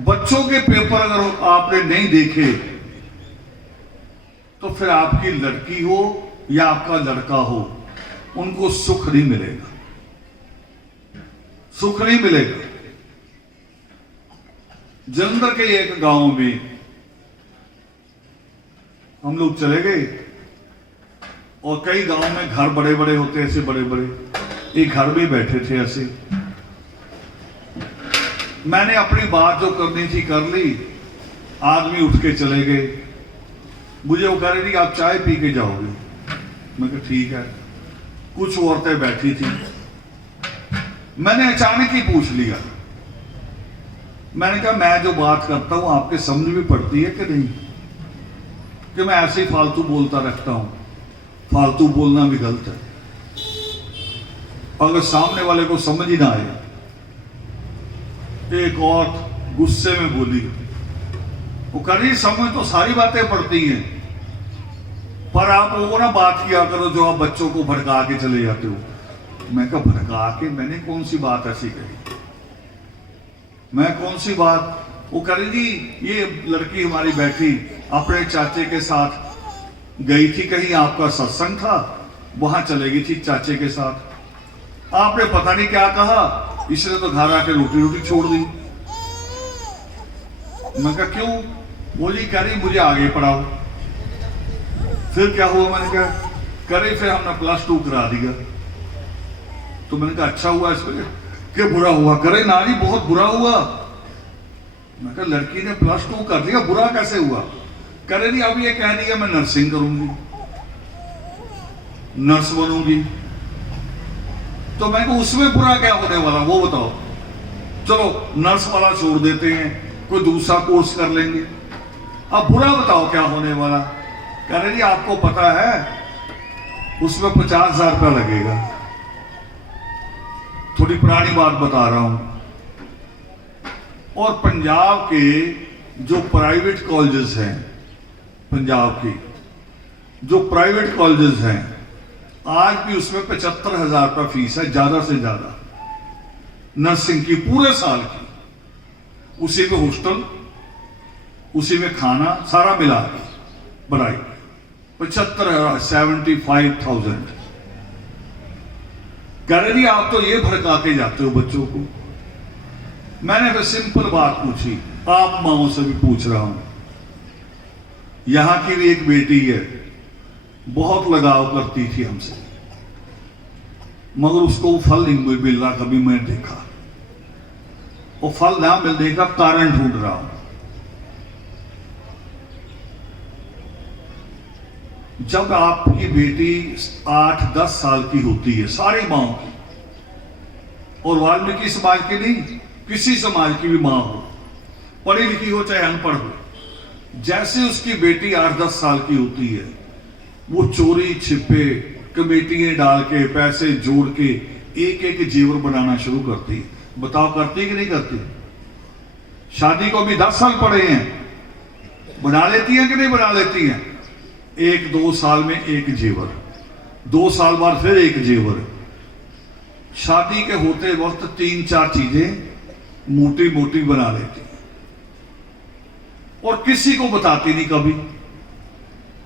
बच्चों के पेपर अगर आपने नहीं देखे तो फिर आपकी लड़की हो या आपका लड़का हो, उनको सुख नहीं मिलेगा, सुख नहीं मिलेगा। जलंधर के एक गांव में हम लोग चले गए, और कई गांव में घर बड़े बड़े होते, ऐसे बड़े बड़े, एक घर में बैठे थे ऐसे। मैंने अपनी बात जो करनी थी कर ली, आदमी उठ के चले गए। मुझे वो कह रही थी आप चाय पी के जाओगे, मैं कहा ठीक है। कुछ औरतें बैठी थी, मैंने अचानक ही पूछ लिया, मैंने कहा मैं जो बात करता हूं आपके समझ भी पड़ती है कि नहीं, कि मैं ऐसे ही फालतू बोलता रहता हूं? फालतू बोलना भी गलत है। अगर सामने वाले को समझ ही ना आए, एक और गुस्से में बोली, वो कह रही समझ तो सारी बातें पड़ती हैं, पर आप वो ना बात किया करो जो आप बच्चों को भड़का के चले जाते हो। मैं कहा भड़का के? मैंने कौन सी बात ऐसी कही, मैं कौन सी बात? वो कह रही थी ये लड़की हमारी बैठी अपने चाचे के साथ गई थी कहीं, आपका सत्संग था, वहां चले गई थी चाचे के साथ। आपने पता नहीं क्या कहा, इसने तो घर आके रोटी रोटी छोड़ दी। मैं कहा क्यों? बोली कह रही मुझे आगे पढ़ाओ। फिर क्या हुआ? मैंने कहा करे फिर हमने +2 करा दिया। तो मैंने कहा अच्छा हुआ इसमें कि बुरा हुआ? करे ना जी बहुत बुरा हुआ। मैं कहा लड़की ने +2 कर लिया, बुरा कैसे हुआ? करे नहीं अब ये कह दिया मैं नर्सिंग करूंगी, नर्स बनूंगी। तो मैं कहा उसमें बुरा क्या होने वाला वो बताओ। चलो नर्स वाला छोड़ देते हैं, कोई दूसरा कोर्स कर लेंगे। अब बुरा बताओ क्या होने वाला? कह रहे जी आपको पता है उसमें 50,000 रुपया लगेगा। थोड़ी पुरानी बात बता रहा हूं। और पंजाब के जो प्राइवेट कॉलेजेस हैं, पंजाब की जो प्राइवेट कॉलेजेस हैं, आज भी उसमें 75,000 रुपया फीस है, ज्यादा से ज्यादा नर्सिंग की पूरे साल की। उसी में हॉस्टल, उसी में खाना, सारा मिला के बढ़ाई 75,000 कह रहे जी आप तो ये भड़का के जाते हो बच्चों को। मैंने फिर सिंपल बात पूछी, आप माओ से भी पूछ रहा हूं। यहां की भी एक बेटी है, बहुत लगाव करती थी हमसे, मगर उसको वो फल नहीं मिल रहा कभी मैंने देखा। वो फल ना मिलने का कारण ढूंढ रहा हूं। जब आपकी बेटी 8-10 साल की होती है, सारी माओ की, और वाल्मीकि समाज की नहीं, किसी समाज की भी मां हो, पढ़ी लिखी हो चाहे अनपढ़ हो, जैसे उसकी बेटी 8-10 साल की होती है, वो चोरी छिपे कमेटियां डाल के पैसे जोड़ के एक एक जेवर बनाना शुरू करती है। बताओ करती कि नहीं करती? शादी को भी 10 साल पड़े हैं, बना लेती हैं कि नहीं बना लेती हैं? 1-2 साल में एक जेवर, 2 साल बाद फिर एक जेवर। शादी के होते वक्त 3-4 चीजें मोटी मोटी बना लेती हैं और किसी को बताती नहीं, कभी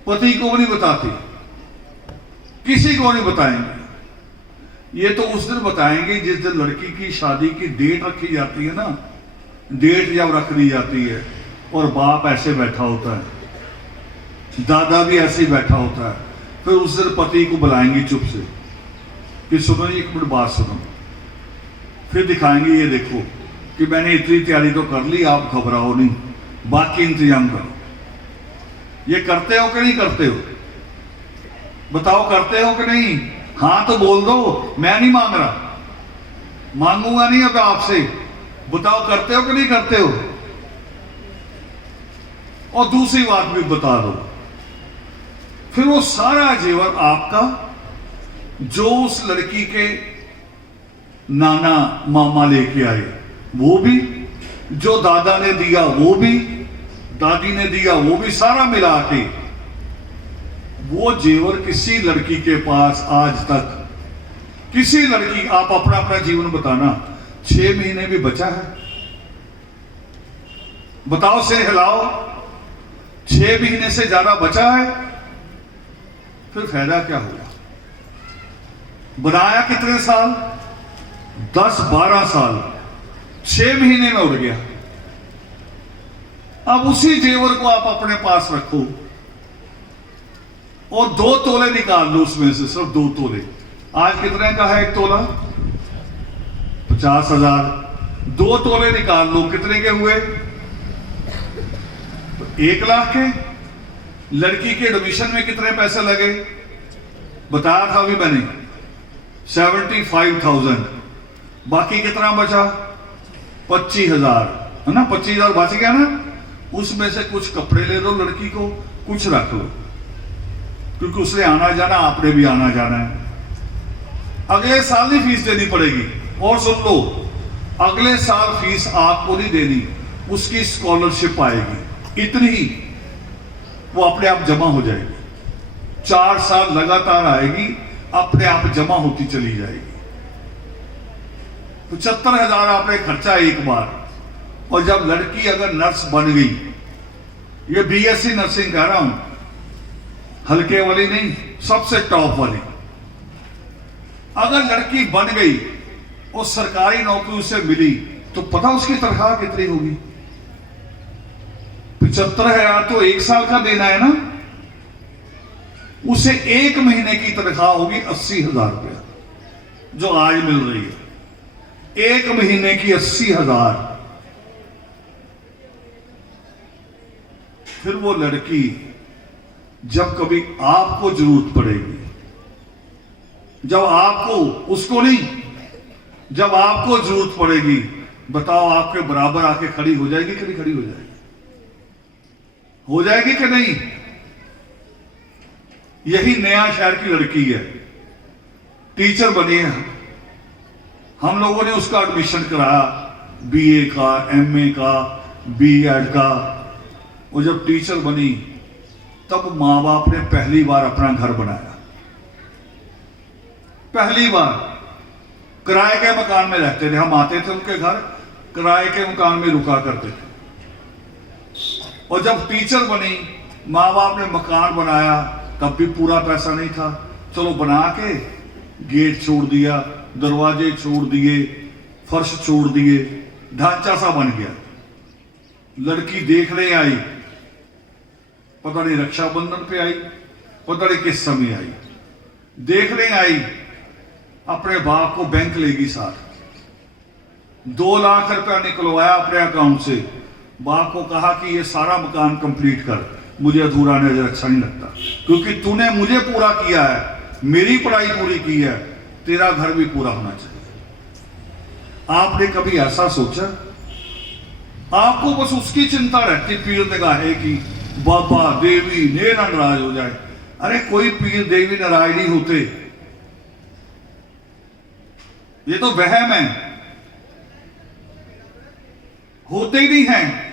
पति को नहीं बताती, किसी को नहीं बताएंगे। ये तो उस दिन बताएंगे जिस दिन लड़की की शादी की डेट रखी जाती है ना, डेट जब रख दी जाती है और बाप ऐसे बैठा होता है, दादा भी ऐसे ही बैठा होता है, फिर उस दिन पति को बुलाएंगे चुप से कि सुनो एक मिनट बात सुनो। फिर दिखाएंगे ये देखो कि मैंने इतनी तैयारी तो कर ली, आप घबराओ नहीं, बाकी इंतजाम करो। ये करते हो कि नहीं करते हो? बताओ करते हो कि नहीं? हाँ तो बोल दो, मैं नहीं मांग रहा, मांगूंगा नहीं अब आपसे। बताओ करते हो कि नहीं करते हो? और दूसरी बात भी बता दो, फिर वो सारा जेवर आपका जो उस लड़की के नाना मामा लेके आए वो भी, जो दादा ने दिया वो भी, दादी ने दिया वो भी, सारा मिला के वो जेवर किसी लड़की के पास आज तक, किसी लड़की, आप अपना अपना जीवन बताना, 6 महीने भी बचा है? बताओ से हिलाओ, 6 महीने से ज्यादा बचा है? फिर फायदा क्या हुआ? बनाया कितने साल? 10-12 साल, 6 महीने में उड़ गया। अब उसी जेवर को आप अपने पास रखो और 2 तोले निकाल लो उसमें से, सिर्फ 2 तोले। आज कितने का है 1 तोला? 50,000। 2 तोले निकाल लो, कितने के हुए? 1 लाख के। लड़की के एडमिशन में कितने पैसे लगे? बताया था अभी मैंने, 75,000। बाकी कितना बचा? 25,000, है ना? 25,000 बच गया ना? उसमें से कुछ कपड़े ले लो लड़की को, कुछ रख लो, क्योंकि उसने आना जाना, आपने भी आना जाना है। अगले साल ही फीस देनी पड़ेगी। और सुन लो, अगले साल फीस आपको नहीं देनी, उसकी स्कॉलरशिप आएगी, इतनी ही, वो अपने आप जमा हो जाएगी। 4 साल लगातार आएगी, अपने आप जमा होती चली जाएगी। 75,000 आपने खर्चा एक बार। और जब लड़की अगर नर्स बन गई, ये BSc नर्सिंग कह रहा हूं, हल्के वाली नहीं, सबसे टॉप वाली। अगर लड़की बन गई और सरकारी नौकरी उसे मिली तो पता उसकी तनख्वाह कितनी होगी? 75,000 तो 1 साल का देना है ना। उसे 1 महीने की तनख्वाह होगी 80,000 रुपया, जो आज मिल रही है। 1 महीने की 80,000। फिर वो लड़की जब कभी आपको जरूरत पड़ेगी, जब आपको, उसको नहीं, जब आपको जरूरत पड़ेगी, बताओ आपके बराबर आके खड़ी हो जाएगी कि नहीं खड़ी हो जाएगी? हो जाएगी कि नहीं? यही नया शहर की लड़की है, टीचर बनी है। हम लोगों ने उसका एडमिशन कराया, बीए का, एमए का, बीएड का। वो जब टीचर बनी तब मां बाप ने पहली बार अपना घर बनाया। पहली बार किराए के मकान में रहते थे, हम आते थे उनके घर, किराए के मकान में रुका करते थे। और जब टीचर बनी, मां बाप ने मकान बनाया, तब भी पूरा पैसा नहीं था। चलो बना के गेट छोड़ दिया, दरवाजे छोड़ दिए, फर्श छोड़ दिए, ढांचा सा बन गया। लड़की देखने आई, पता नहीं रक्षाबंधन पे आई, पता नहीं किस समय आई। देखने आई, अपने बाप को बैंक लेगी साथ। 2 लाख रुपया निकलवाया अपने अकाउंट से। बाप को कहा कि ये सारा मकान कंप्लीट कर, मुझे अधूरा नजर अच्छा नहीं लगता, क्योंकि तूने मुझे पूरा किया है, मेरी पढ़ाई पूरी की है, तेरा घर भी पूरा होना चाहिए। आपने कभी ऐसा सोचा? आपको बस उसकी चिंता रहती, पीर निगाहे की, बाबा देवी ने नाराज हो जाए। अरे कोई पीर देवी नाराज नहीं होते, ये तो वहम है, होते ही नहीं हैं।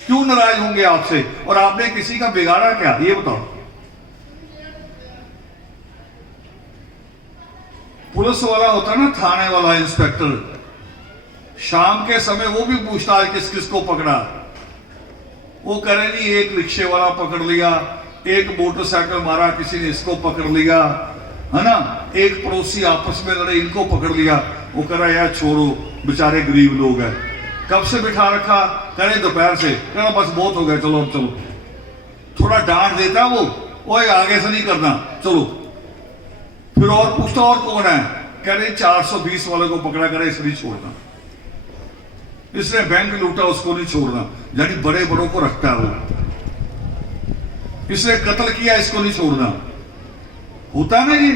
क्यों नाराज होंगे आपसे? और आपने किसी का बिगाड़ा क्या, ये बताओ। पुलिस वाला होता ना, थाने वाला इंस्पेक्टर, शाम के समय वो भी पूछता है किस किस को पकड़ा। वो कह रहे जी एक रिक्शे वाला पकड़ लिया, एक मोटरसाइकिल मारा किसी ने, इसको पकड़ लिया, है ना, एक पड़ोसी आपस में लड़े, इनको पकड़ लिया। वो कह रहा यार छोड़ो, बेचारे गरीब लोग हैं। कब से बिठा रखा? करे दोपहर से। कह रहा बस बहुत हो गया, चलो अब चलो। थोड़ा डांट देता वो, ओए आगे से नहीं करना, चलो। फिर और पूछता और कौन है? कह रहे 420 वाले को पकड़ा, करे इसे नहीं छोड़ना, इसने बैंक लूटा, उसको नहीं छोड़ना। यानी बड़े बड़ों को रखता है वो, इसने कत्ल किया, इसको नहीं छोड़ना। होता है ना ये।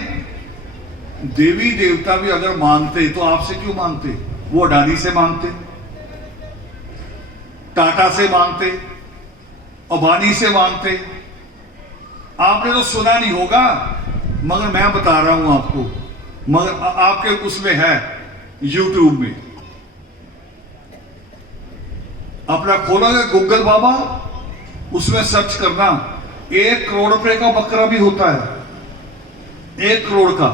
देवी देवता भी अगर मांगते तो आपसे क्यों मांगते? वो अडानी से मांगते, टाटा से मांगते, अंबानी से मांगते। आपने तो सुना नहीं होगा, मगर मैं बता रहा हूं आपको, मगर आपके उसमें है, यूट्यूब में अपना खोलोगे गूगल बाबा, उसमें सर्च करना, 1 करोड़ रुपए का बकरा भी होता है, 1 करोड़ का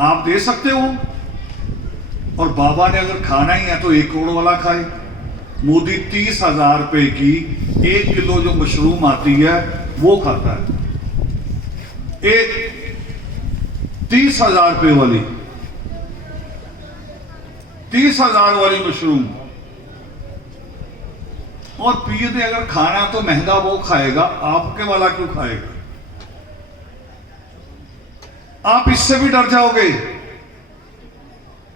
आप दे सकते हो। और बाबा ने अगर खाना ही है तो 1 करोड़ वाला खाए। मोदी 30,000 रुपए की 1 किलो जो मशरूम आती है वो खाता है, एक 30,000 रुपए वाली, 30,000 वाली मशरूम। और पीर ने अगर खाना तो महंगा वो खाएगा, आपके वाला क्यों खाएगा? आप इससे भी डर जाओगे,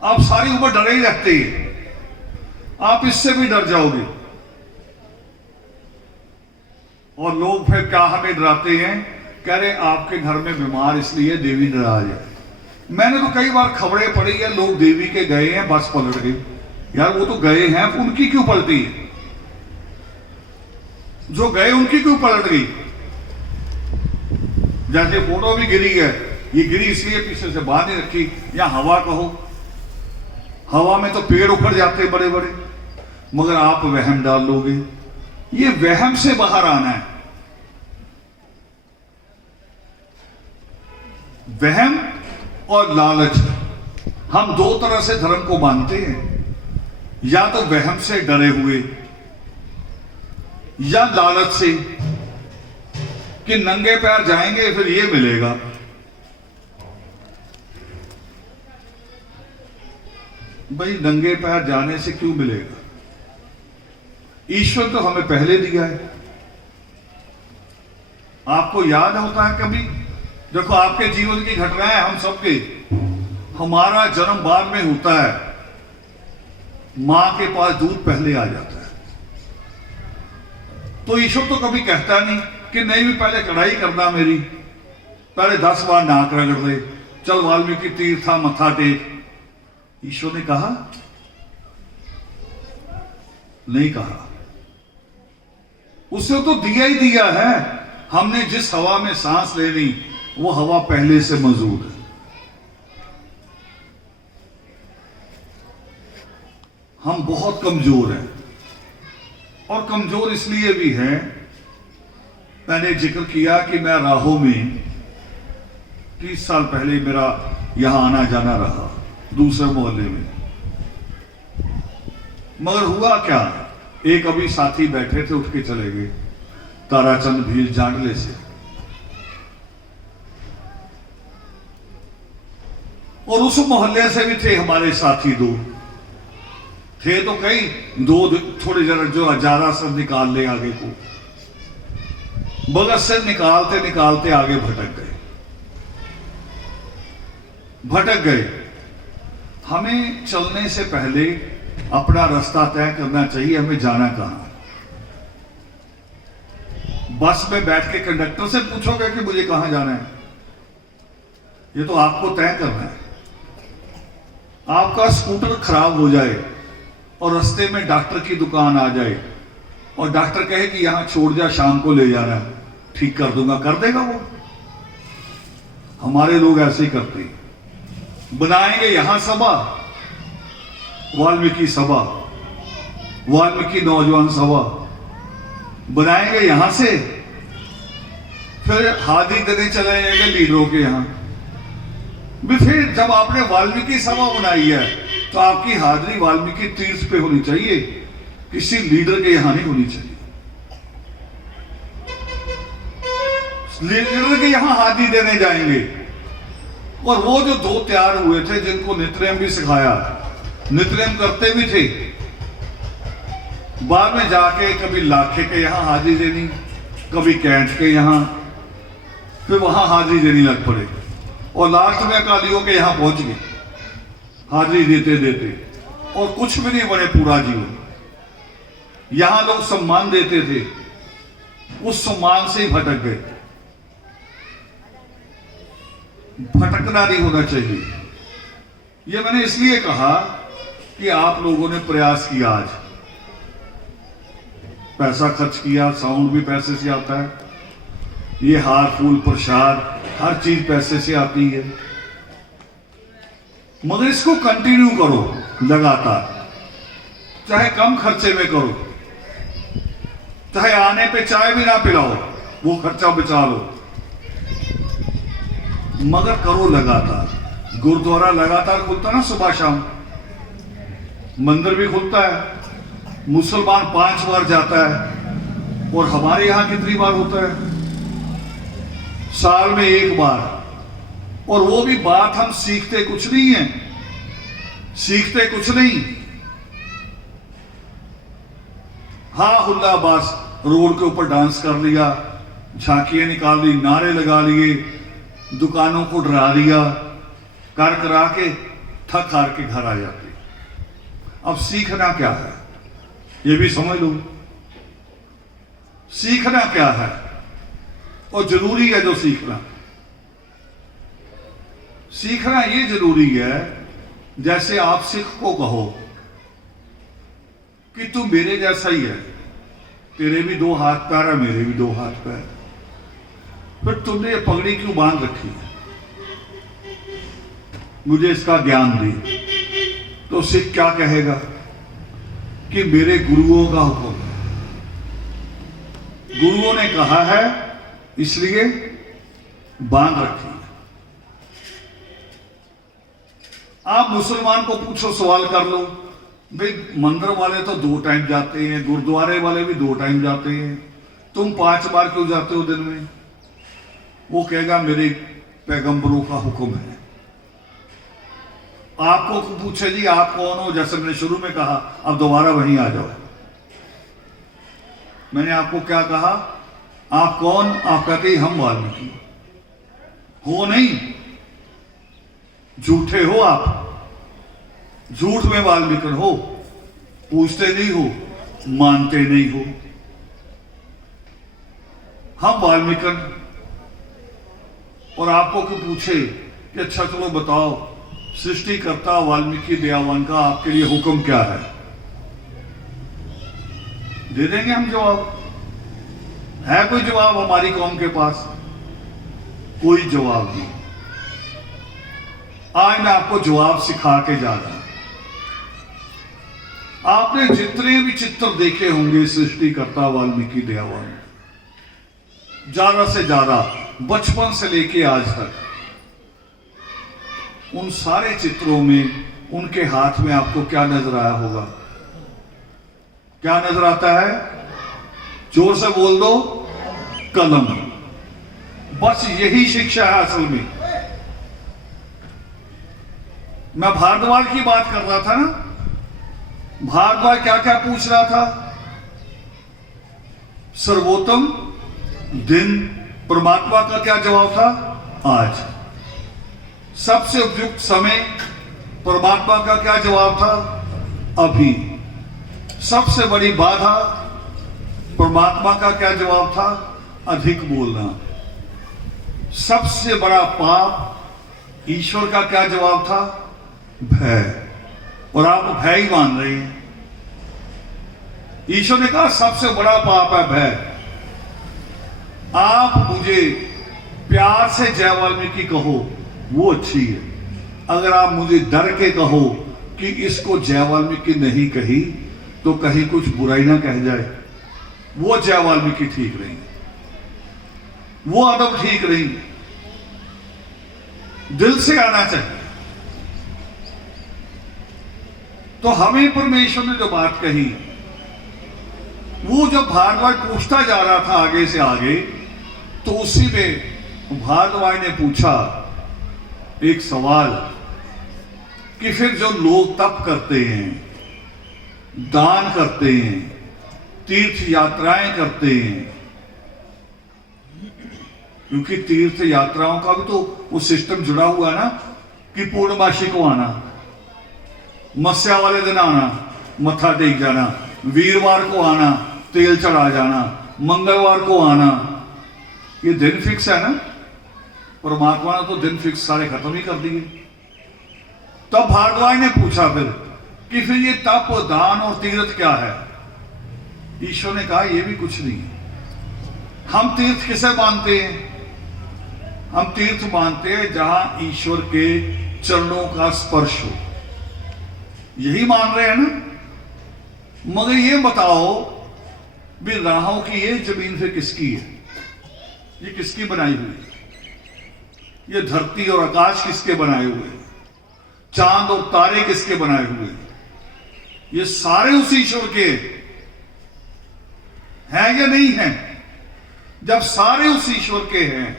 आप सारी उम्र डरे ही रहते हैं, आप इससे भी डर जाओगे। और लोग फिर क्या हमें डराते हैं, कह रहे आपके घर में बीमार इसलिए देवी नाराज है। मैंने तो कई बार खबरें पढ़ी है, लोग देवी के गए हैं, बस पलट गई। यार वो तो गए हैं, उनकी क्यों पलटी है? जो गए उनकी क्यों पलट गई? जैसे फोटो भी गिरी है, ये गिरी इसलिए पीछे से बांध नहीं रखी, या हवा कहो, हवा में तो पेड़ उखड़ जाते बड़े बड़े, मगर आप वहम डाल लोगे। ये वहम से बाहर आना है। वहम और लालच, हम 2 तरह से धर्म को मानते हैं, या तो वहम से डरे हुए, या लालच से। कि नंगे पैर जाएंगे फिर ये मिलेगा। भाई नंगे पैर जाने से क्यों मिलेगा? ईश्वर तो हमें पहले दिया है। आपको याद होता है कभी? देखो आपके जीवन की घटनाएं हम सबके, हमारा जन्म बाद में होता है, मां के पास दूध पहले आ जाता है। तो ईश्वर तो कभी कहता नहीं कि नहीं भी पहले कढ़ाई करना मेरी, पहले 10 बार नाक रगड़ दे, चल वाल्मीकि तीर्था मत्था टेक। ईश्वर ने कहा? नहीं कहा। उसे तो दिया ही दिया है। हमने जिस हवा में सांस लेनी वो हवा पहले से मौजूद है। हम बहुत कमजोर हैं, और कमजोर इसलिए भी हैं, मैंने जिक्र किया कि मैं राहों में 30 साल पहले मेरा यहां आना जाना रहा, दूसरे मोहल्ले में। मगर हुआ क्या, एक अभी साथी बैठे थे, उठ के चले गए, ताराचंद भील जांडले से। और उस मोहल्ले से भी थे हमारे साथी दो थे, तो कई दो थोड़े जरा जो हजारा सब निकाल ले आगे को, बगल से निकालते निकालते आगे भटक गए। हमें चलने से पहले अपना रास्ता तय करना चाहिए, हमें जाना कहां। बस में बैठ के कंडक्टर से पूछोगे कि मुझे कहां जाना है? ये तो आपको तय करना है। आपका स्कूटर खराब हो जाए और रास्ते में डॉक्टर की दुकान आ जाए और डॉक्टर कहे कि यहां छोड़ जा, शाम को ले जाना है, ठीक कर दूंगा, कर देगा वो? हमारे लोग ऐसे ही करते हैं। बनाएंगे यहां सभा, वाल्मीकि सभा, वाल्मीकि नौजवान सभा बनाएंगे यहां से, फिर हादी देने चले जाएंगे लीडरों के यहां भी। फिर जब आपने वाल्मीकि सभा बनाई है तो आपकी हाजिरी वाल्मीकि तीर्थ पे होनी चाहिए, किसी लीडर के यहां नहीं होनी चाहिए। लीडर के यहां हाजिरी देने जाएंगे। और वो जो दो तैयार हुए थे जिनको नित्यनेम भी सिखाया, नित्यनेम करते भी थे, बाद में जाके कभी लाखे के यहां हाजिरी देनी, कभी कैंट के यहां, फिर वहां हाजिरी देनी लग पड़े, और लास्ट में अकालियों के यहां पहुंच गए हाजिरी देते देते, और कुछ भी नहीं बने पूरा जीवन। यहां लोग सम्मान देते थे, उस सम्मान से ही भटक गए। भटकना नहीं होना चाहिए। यह मैंने इसलिए कहा कि आप लोगों ने प्रयास किया, आज पैसा खर्च किया, साउंड भी पैसे से आता है, ये हार फूल प्रसाद हर चीज पैसे से आती है, मगर इसको कंटिन्यू करो लगातार, चाहे कम खर्चे में करो, चाहे आने पे चाय भी ना पिलाओ, वो खर्चा बचा लो, मगर करो लगातार। गुरुद्वारा लगातार खुलता ना, सुबह शाम मंदिर भी खुलता है, मुसलमान 5 बार जाता है, और हमारे यहां कितनी बार होता है? साल में 1 बार। और वो भी बात हम सीखते कुछ नहीं है, सीखते कुछ नहीं। हाँ, हुल्ला बस रोड के ऊपर डांस कर लिया, झांकियां निकाल ली, नारे लगा लिए, दुकानों को डरा दिया, कर करा के थक हार के घर आ जाते। अब सीखना क्या है ये भी समझ लो। सीखना क्या है और जरूरी है जो सीखना। सीखना ये जरूरी है, जैसे आप सिख को कहो कि तू मेरे जैसा ही है, तेरे भी 2 हाथ पैर है, मेरे भी 2 हाथ पैर, फिर तुमने ये पगड़ी क्यों बांध रखी है? मुझे इसका ज्ञान दे। तो सिख क्या कहेगा कि मेरे गुरुओं का हुक्म, गुरुओं ने कहा है इसलिए बांध रखी है। आप मुसलमान को पूछो, सवाल कर लो, भाई मंदिर वाले तो 2 टाइम जाते हैं, गुरुद्वारे वाले भी 2 टाइम जाते हैं, तुम 5 बार क्यों जाते हो दिन में? वो कहेगा मेरे पैगंबरों का हुक्म है। आपको पूछे जी आप कौन हो, जैसे मैंने शुरू में कहा, अब दोबारा वहीं आ जाओ। मैंने आपको क्या कहा, आप कौन? आप कहते हम वाल्मीकि। हो नहीं, झूठे हो आप, झूठ में वाल्मीकि हो, पूछते नहीं हो, मानते नहीं हो। हम वाल्मीकि, और आपको क्यों पूछे कि अच्छा चलो बताओ सृष्टिकर्ता वाल्मीकि दयावान का आपके लिए हुक्म क्या है, दे देंगे हम जवाब। है कोई जवाब हमारी कौम के पास? कोई जवाब नहीं। आज मैं आपको जवाब सिखा के जा रहा हूं। आपने जितने भी चित्र देखे होंगे सृष्टिकर्ता वाल्मीकि दयावान, ज्यादा से ज्यादा बचपन से लेके आज तक, उन सारे चित्रों में उनके हाथ में आपको क्या नजर आया होगा? क्या नजर आता है? जोर से बोल दो, कलम। बस यही शिक्षा है असल में। मैं भारद्वाज की बात कर रहा था ना, भारद्वाज क्या क्या पूछ रहा था? सर्वोत्तम दिन, परमात्मा का क्या जवाब था? आज। सबसे उपयुक्त समय, परमात्मा का क्या जवाब था? अभी। सबसे बड़ी बाधा, परमात्मा का क्या जवाब था? अधिक बोलना। सबसे बड़ा पाप, ईश्वर का क्या जवाब था? भय। और आप भय ही मान रहे हैं। ईश्वर ने कहा सबसे बड़ा पाप है भय। आप मुझे प्यार से जय वाल्मीकि कहो, वो अच्छी है। अगर आप मुझे डर के कहो कि इसको जय वाल्मीकि नहीं कही तो कहीं कुछ बुराई ना कह जाए, वो जय वाल्मीकि ठीक नहीं, वो अदब ठीक नहीं। दिल से आना चाहिए। तो हमें परमेश्वर ने जो बात कही, वो जब भारद्वाज पूछता जा रहा था आगे से आगे, तो उसी में भारद्वाज ने पूछा एक सवाल कि फिर जो लोग तप करते हैं, दान करते हैं, तीर्थ यात्राएं करते हैं, क्योंकि तीर्थ यात्राओं का भी तो वो सिस्टम जुड़ा हुआ है ना कि पूर्णमासी को आना, मस्या वाले दिन आना, मत्था टेक जाना, वीरवार को आना, तेल चढ़ा जाना, मंगलवार को आना। ये दिन फिक्स है ना। परमात्मा ने तो दिन फिक्स सारे खत्म ही कर दिए। तब भारद्वाज ने पूछा फिर कि फिर ये तप, दान और तीर्थ क्या है? ईश्वर ने कहा ये भी कुछ नहीं है। हम तीर्थ किसे मानते हैं? हम तीर्थ मानते हैं जहां ईश्वर के चरणों का स्पर्श हो। यही मान रहे हैं ना। मगर ये बताओ भी राहों की ये जमीन फिर किसकी है? ये किसकी बनाई हुई है? ये धरती और आकाश किसके बनाए हुए हैं? चांद और तारे किसके बनाए हुए हैं? ये सारे उस ईश्वर के हैं या नहीं हैं? जब सारे उस ईश्वर के हैं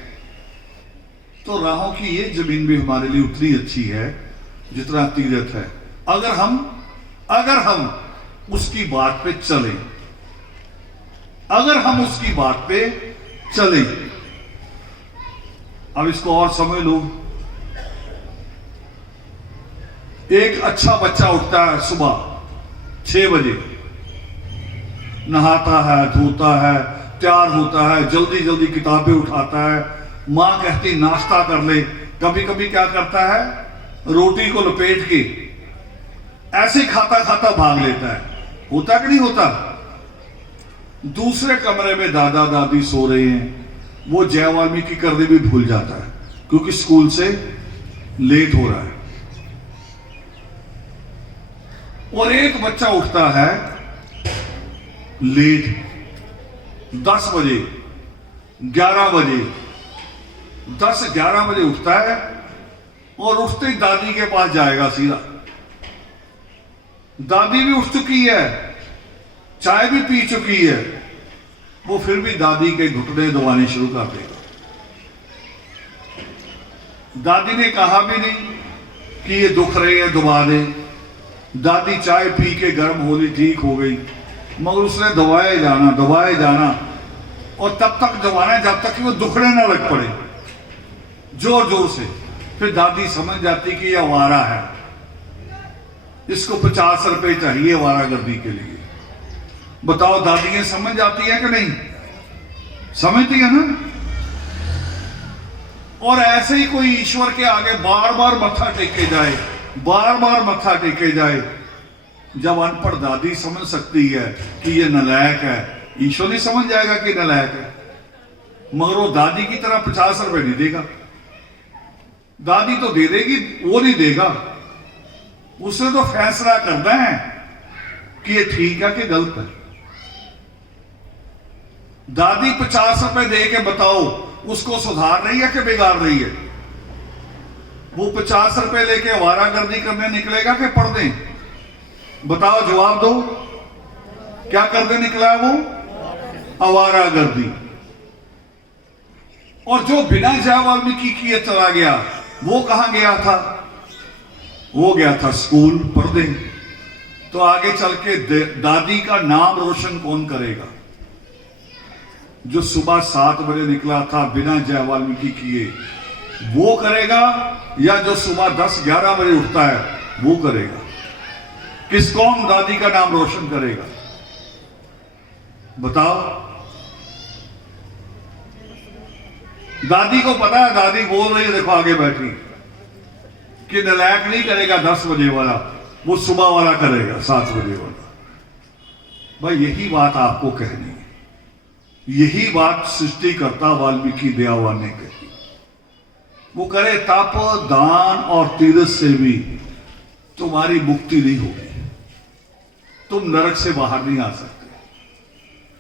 तो राहों की ये जमीन भी हमारे लिए उतनी अच्छी है जितना तीर्थ है, अगर हम उसकी बात पे चलें, अगर हम उसकी बात पे चलें। अब इसको और समझ लो। एक अच्छा बच्चा उठता है सुबह 6 बजे, नहाता है, धोता है, तैयार होता है, जल्दी जल्दी किताबें उठाता है। मां कहती नाश्ता कर ले। कभी कभी क्या करता है, रोटी को लपेट के ऐसे खाता खाता भाग लेता है। होता कि नहीं होता? दूसरे कमरे में दादा दादी सो रहे हैं, वो जय वाल्मीकि करने भी भूल जाता है क्योंकि स्कूल से लेट हो रहा है। और एक बच्चा उठता है लेट, 10 बजे, 11 बजे, 10-11 बजे उठता है और उठते ही दादी के पास जाएगा सीधा। दादी भी उठ चुकी है, चाय भी पी चुकी है, वो फिर भी दादी के घुटने दबाने शुरू कर देगा। दादी ने कहा भी नहीं कि ये दुख रहे हैं दबा दे। दादी चाय पी के गर्म होली ठीक हो गई, मगर उसने दबाए जाना और तब तक दबाना है जब तक कि वो दुखने ना लग पड़े जोर जोर से। फिर दादी समझ जाती कि ये आवारा है, इसको 50 रुपए चाहिए आवारागर्दी के लिए। बताओ दादियां समझ जाती है कि नहीं? समझती है ना। और ऐसे ही कोई ईश्वर के आगे बार बार मत्था टेके जाए, बार बार मत्था टेके जाए। जब अनपढ़ दादी समझ सकती है कि ये नालायक है, ईश्वर नहीं समझ जाएगा कि नालायक है। मगर वो दादी की तरह 50 रुपए नहीं देगा। दादी तो दे देगी, वो नहीं देगा। उसने तो फैसला करना है कि ये ठीक है कि गलत है। दादी 50 रुपए दे के बताओ उसको सुधार रही है कि बिगाड़ रही है? वो 50 रुपए लेके आवारागर्दी करने निकलेगा कि पढ़ दें? बताओ, जवाब दो। क्या करने निकला है वो? आवारागर्दी। और जो बिना जय वाल्मीकि किए चला गया, वो कहां गया था? वो गया था स्कूल पढ़ने। तो आगे चल के दादी का नाम रोशन कौन करेगा? जो सुबह 7 बजे निकला था बिना जय वाल्मीकि किए, वो करेगा, या जो सुबह 10-11 बजे उठता है वो करेगा? कौन दादी का नाम रोशन करेगा? बताओ। दादी को पता है, दादी बोल रही है, देखो आगे बैठी, कि नालायक नहीं करेगा 10 बजे वाला, वो सुबह वाला करेगा, 7 बजे वाला। भाई यही बात आपको कहनी है। यही बात सृष्टिकर्ता वाल्मीकि दयावान ने कही। वो करे तप, दान और तीर्थ से भी तुम्हारी मुक्ति नहीं होगी, तुम नरक से बाहर नहीं आ सकते।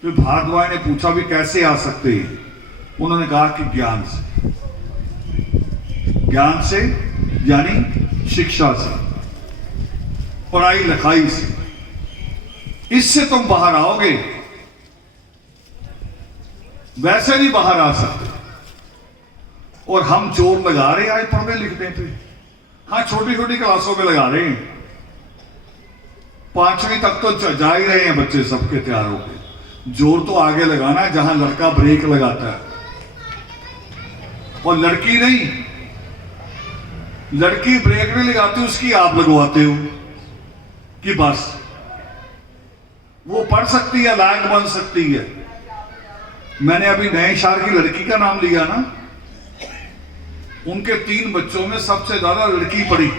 फिर भारद्वाज ने पूछा भी कैसे आ सकते हैं? उन्होंने कहा कि ज्ञान से। ज्ञान से यानी शिक्षा से, पढ़ाई लिखाई से, इससे तुम बाहर आओगे, वैसे नहीं बाहर आ सकते। और हम जोर लगा रहे हैं आज पढ़ने लिखने पे। हाँ, छोटी छोटी क्लासों में लगा रहे हैं, 5वीं तक तो जा ही रहे हैं बच्चे सबके तैयार होके। जोर तो आगे लगाना है जहां लड़का ब्रेक लगाता है, और लड़की नहीं। लड़की ब्रेक नहीं लगाती, उसकी आप लगवाते हो कि बस वो पढ़ सकती है, लायक बन सकती है। मैंने अभी नए शहर की लड़की का नाम लिया ना, उनके 3 बच्चों में सबसे ज्यादा लड़की पढ़ी।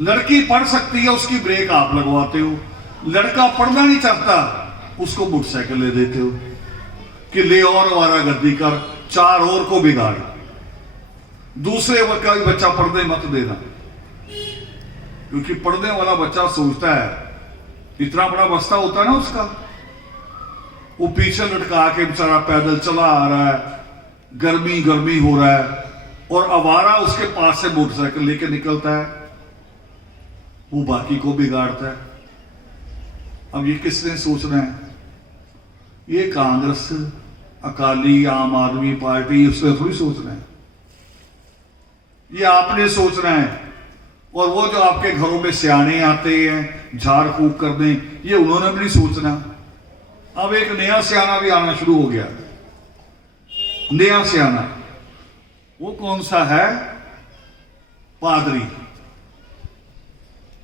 लड़की पढ़ सकती है, उसकी ब्रेक आप लगवाते हो। लड़का पढ़ना नहीं चाहता, उसको मोटरसाइकिल ले देते हो कि ले और आवारागर्दी कर, 4 और को बिगाड़। दूसरे का भी बच्चा पढ़ने मत देना, क्योंकि पढ़ने वाला बच्चा सोचता है, इतना बड़ा बस्ता होता है ना उसका, वो पीछे लटका के बेचारा पैदल चला आ रहा है, गर्मी गर्मी हो रहा है, और आवारा उसके पास से मोटरसाइकिल लेके निकलता है, वो बाकी को बिगाड़ता है। अब ये किसने सोचना है? ये कांग्रेस, अकाली, आम आदमी पार्टी, उसने थोड़ी सोचना है, ये आपने सोचना है। और वो जो आपके घरों में सियाने आते हैं झाड़ फूक करने, ये उन्होंने भी नहीं सोचना। अब एक नया सियाना भी आना शुरू हो गया। नया सियाना वो कौन सा है? पादरी।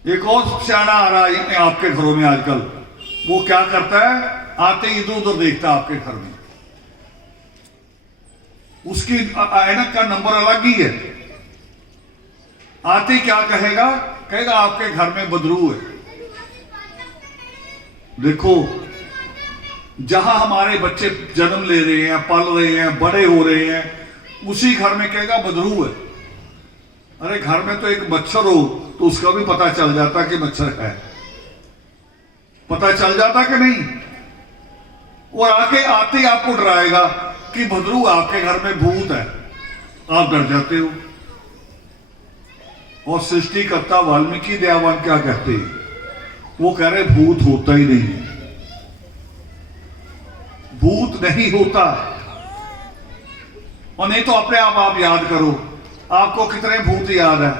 एक और सियाना आ रहा है आपके घरों में आजकल। वो क्या करता है? आते ही इधर उधर देखता है आपके घर में, उसकी ऐनक का नंबर अलग ही है। आते क्या कहेगा? कहेगा आपके घर में बदरू है। देखो, जहां हमारे बच्चे जन्म ले रहे हैं, पल रहे हैं, बड़े हो रहे हैं, उसी घर में कहेगा बदरू है। अरे घर में तो एक मच्छर हो तो उसका भी पता चल जाता कि मच्छर है, पता चल जाता कि नहीं। और आके आते ही आपको डराएगा कि बदरू, आपके घर में भूत है, आप डर जाते हो। और सृष्टिकर्ता वाल्मीकि दयावान क्या कहते हैं? वो कह रहे भूत होता ही नहीं है, भूत नहीं होता। और नहीं तो अपने आप याद करो, आपको कितने भूत याद है।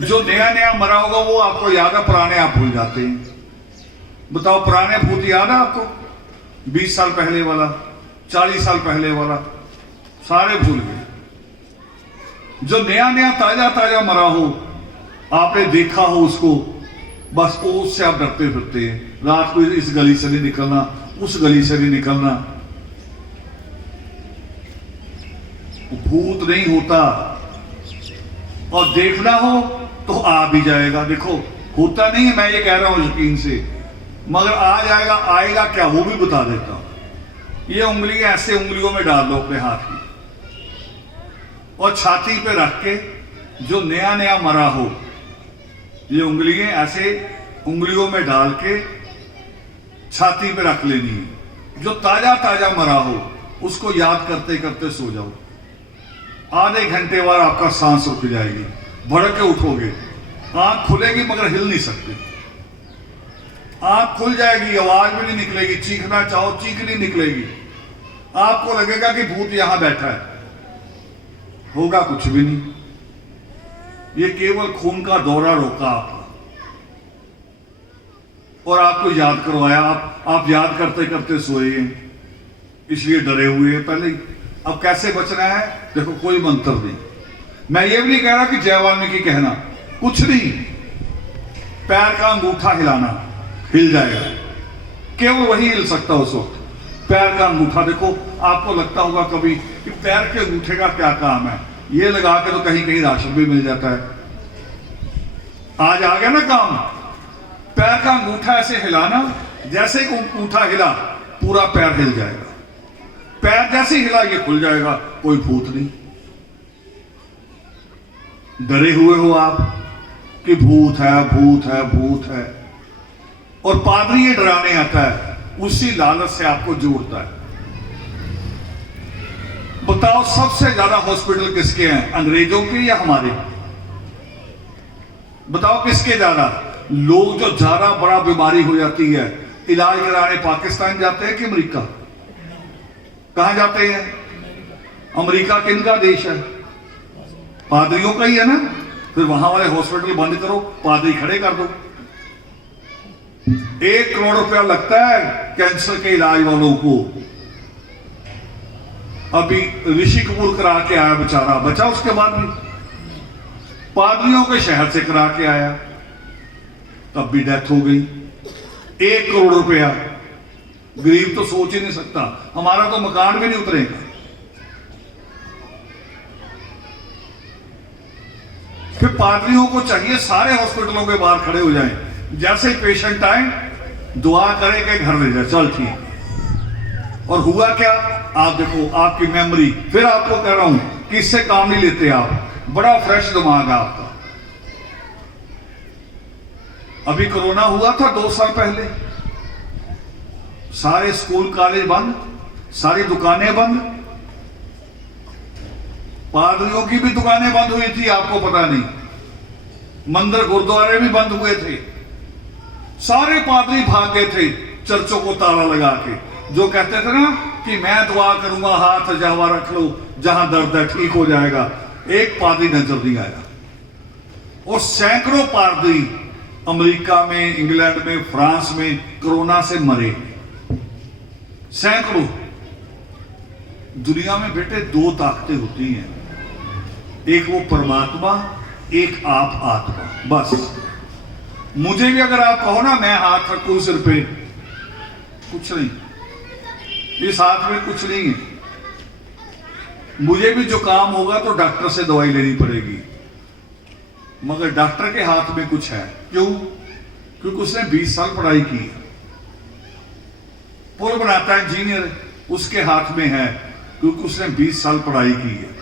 जो नया नया मरा होगा वो आपको याद है, पुराने आप भूल जाते हैं। बताओ, पुराने भूत याद है आपको? 20 साल पहले वाला, 40 साल पहले वाला, सारे भूल गए। जो नया नया ताजा ताजा मरा हो, आपने देखा हो उसको, बस उससे आप डरते फिरते हैं। रात को इस गली से नहीं निकलना, उस गली से नहीं निकलना। भूत नहीं होता, और देखना हो तो आ भी जाएगा। देखो, होता नहीं है, मैं ये कह रहा हूं यकीन से, मगर आ जाएगा। आएगा क्या वो भी बता देता हूं। ये उंगली ऐसे उंगलियों में डाल दो अपने हाथ की, और छाती पे रख के जो नया नया मरा हो, ये उंगलियां ऐसे उंगलियों में डाल के छाती पे रख लेनी है। जो ताजा ताजा मरा हो उसको याद करते करते सो जाओ। आधे घंटे बाद आपका सांस रुक जाएगी, भड़क के उठोगे, आंख खुलेगी मगर हिल नहीं सकते। आंख खुल जाएगी, आवाज भी नहीं निकलेगी, चीखना चाहो चीख नहीं निकलेगी। आपको लगेगा कि भूत यहां बैठा है, होगा कुछ भी नहीं। ये केवल खून का दौरा रोका आपका और आपको याद करवाया। आप याद करते करते सोए हैं, इसलिए डरे हुए हैं पहले ही। अब कैसे बचना है? देखो, कोई मंत्र नहीं। मैं ये भी नहीं कह रहा कि जय वाल्मीकि कहना, कुछ नहीं। पैर का अंगूठा हिलाना, हिल जाएगा, केवल वही हिल सकता उस वक्त। पैर का अंगूठा, देखो आपको लगता होगा कभी कि पैर के अंगूठे का क्या काम है, ये लगा के तो कहीं कहीं राशन भी मिल जाता है। आज आ गया ना काम। पैर का अंगूठा ऐसे हिलाना, जैसे ही अंगूठा हिला पूरा पैर हिल जाएगा। पैर जैसे हिला ये खुल जाएगा, कोई भूत नहीं। डरे हुए हो आप कि भूत है भूत है भूत है, और पादरी ये डराने आता है, उसी लालच से आपको जोड़ता है। बताओ, सबसे ज्यादा हॉस्पिटल किसके हैं, अंग्रेजों के या हमारे? बताओ किसके ज्यादा? लोग जो ज्यादा बड़ा बीमारी हो जाती है, इलाज कराने पाकिस्तान जाते हैं कि अमेरिका? कहां जाते हैं? अमेरिका किनका देश है? पादरियों का ही है ना। फिर वहां वाले हॉस्पिटल बंद करो, पादरी खड़े कर दो। 1 करोड़ रुपया लगता है कैंसर के इलाज वालों को। अभी ऋषि कपूर करा के आया बेचारा, बचा उसके बाद भी। पादरियों के शहर से करा के आया, तब भी डेथ हो गई। 1 करोड़ रुपया, गरीब तो सोच ही नहीं सकता। हमारा तो मकान भी नहीं उतरेगा। फिर पादरियों को चाहिए सारे हॉस्पिटलों के बाहर खड़े हो जाएं, जैसे पेशेंट आए दुआ करे कि घर ले जाए, चल ठीक। और हुआ क्या? आप देखो, आपकी मेमोरी, फिर आपको कह रहा हूं कि इससे काम नहीं लेते आप, बड़ा फ्रेश दिमाग है आपका। अभी कोरोना हुआ था 2 साल पहले, सारे स्कूल कॉलेज बंद, सारी दुकानें बंद, पादरियों की भी दुकानें बंद हुई थी, आपको पता नहीं। मंदिर गुरुद्वारे भी बंद हुए थे। सारे पादरी भाग गए थे चर्चों को ताला लगा के। जो कहते थे ना कि मैं दुआ करूंगा, हाथ जहां रख लो, जहां दर्द है ठीक हो जाएगा, एक पादरी नजर नहीं आया। और सैकड़ों पादरी अमेरिका में, इंग्लैंड में, फ्रांस में कोरोना से मरे, सैकड़ों। दुनिया में बेटे 2 ताकतें होती हैं, एक वो परमात्मा, एक आप आत्मा। बस मुझे भी अगर आप कहो ना, मैं हाथ रखूं सिर पे, कुछ नहीं, इस हाथ में कुछ नहीं है। मुझे भी जो काम होगा तो डॉक्टर से दवाई लेनी पड़ेगी, मगर डॉक्टर के हाथ में कुछ है। क्यों? क्योंकि उसने 20 साल पढ़ाई की है। पुल बनाता है इंजीनियर, उसके हाथ में है क्योंकि उसने 20 साल पढ़ाई की है।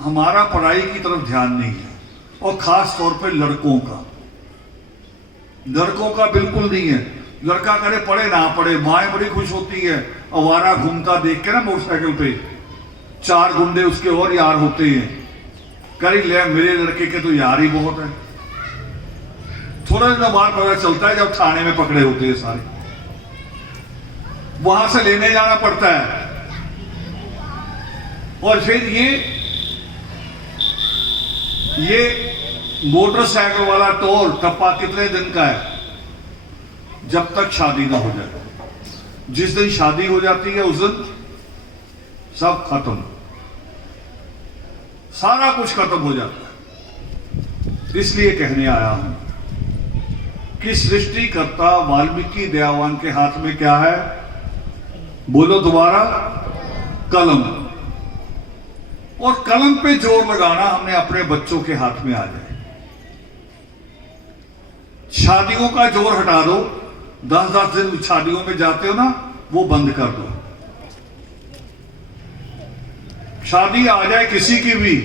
हमारा पढ़ाई की तरफ ध्यान नहीं है, और खास तौर पे लड़कों का बिल्कुल नहीं है। लड़का करे पढ़े ना पढ़े, माएँ बड़ी खुश होती है आवारा घूमता देख के ना मोटरसाइकिल पे, 4 गुंडे उसके और यार होते हैं। करी ले, मेरे लड़के के तो यार ही बहुत है। थोड़ा दिन बाद पता चलता है जब थाने में पकड़े होते हैं सारे। वहां से लेने जाना पड़ता है। और फिर ये मोटरसाइकिल वाला टोल टप्पा कितने दिन का है? जब तक शादी ना हो जाए। जिस दिन शादी हो जाती है उस दिन सब खत्म, सारा कुछ खत्म हो जाता है। इसलिए कहने आया हूं कि सृष्टिकर्ता वाल्मीकि दयावान के हाथ में क्या है? बोलो दोबारा, कलम। और कलम पे जोर लगाना हमने अपने बच्चों के हाथ में आ जाए। शादियों का जोर हटा दो, 10-10 दिन शादियों में जाते हो ना, वो बंद कर दो। शादी आ जाए किसी की भी,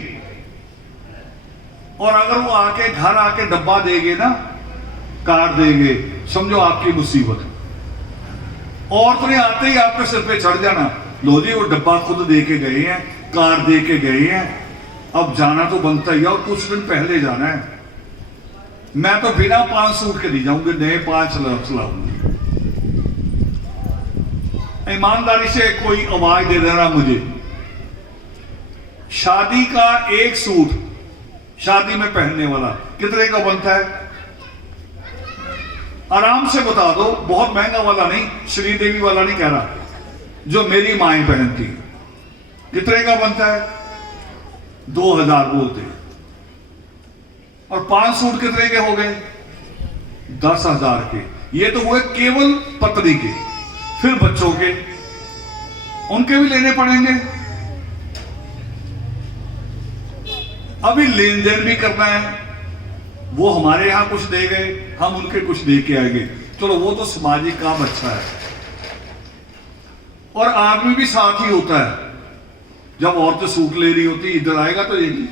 और अगर वो आके घर आके डब्बा देंगे ना, कार्ड देंगे, समझो आपकी मुसीबत। औरत ने आते ही आपके सिर पे चढ़ जाना, लो जी वो डब्बा खुद दे के गए हैं, कार्ड दे के गए हैं, अब जाना तो बनता ही है, और कुछ दिन पहले जाना है। मैं तो बिना 5 सूट के नहीं जाऊंगी, नए 5 लाऊंगी। ईमानदारी से कोई आवाज दे देना मुझे, शादी का एक सूट शादी में पहनने वाला कितने का बनता है? आराम से बता दो, बहुत महंगा वाला नहीं, श्रीदेवी वाला नहीं कह रहा, जो मेरी माएं पहनती, कितने का बनता है? 2000 बोलते। और 5 सूट कितने के हो गए? 10,000 के। ये तो हुए केवल पत्नी के। फिर बच्चों के, उनके भी लेने पड़ेंगे। अभी लेन देन भी करना है, वो हमारे यहां कुछ दे गए, हम उनके कुछ दे के आएंगे। चलो वो तो सामाजिक काम अच्छा है। और आदमी भी साथ ही होता है। जब औरतें सूट ले रही होती, इधर आएगा तो यही,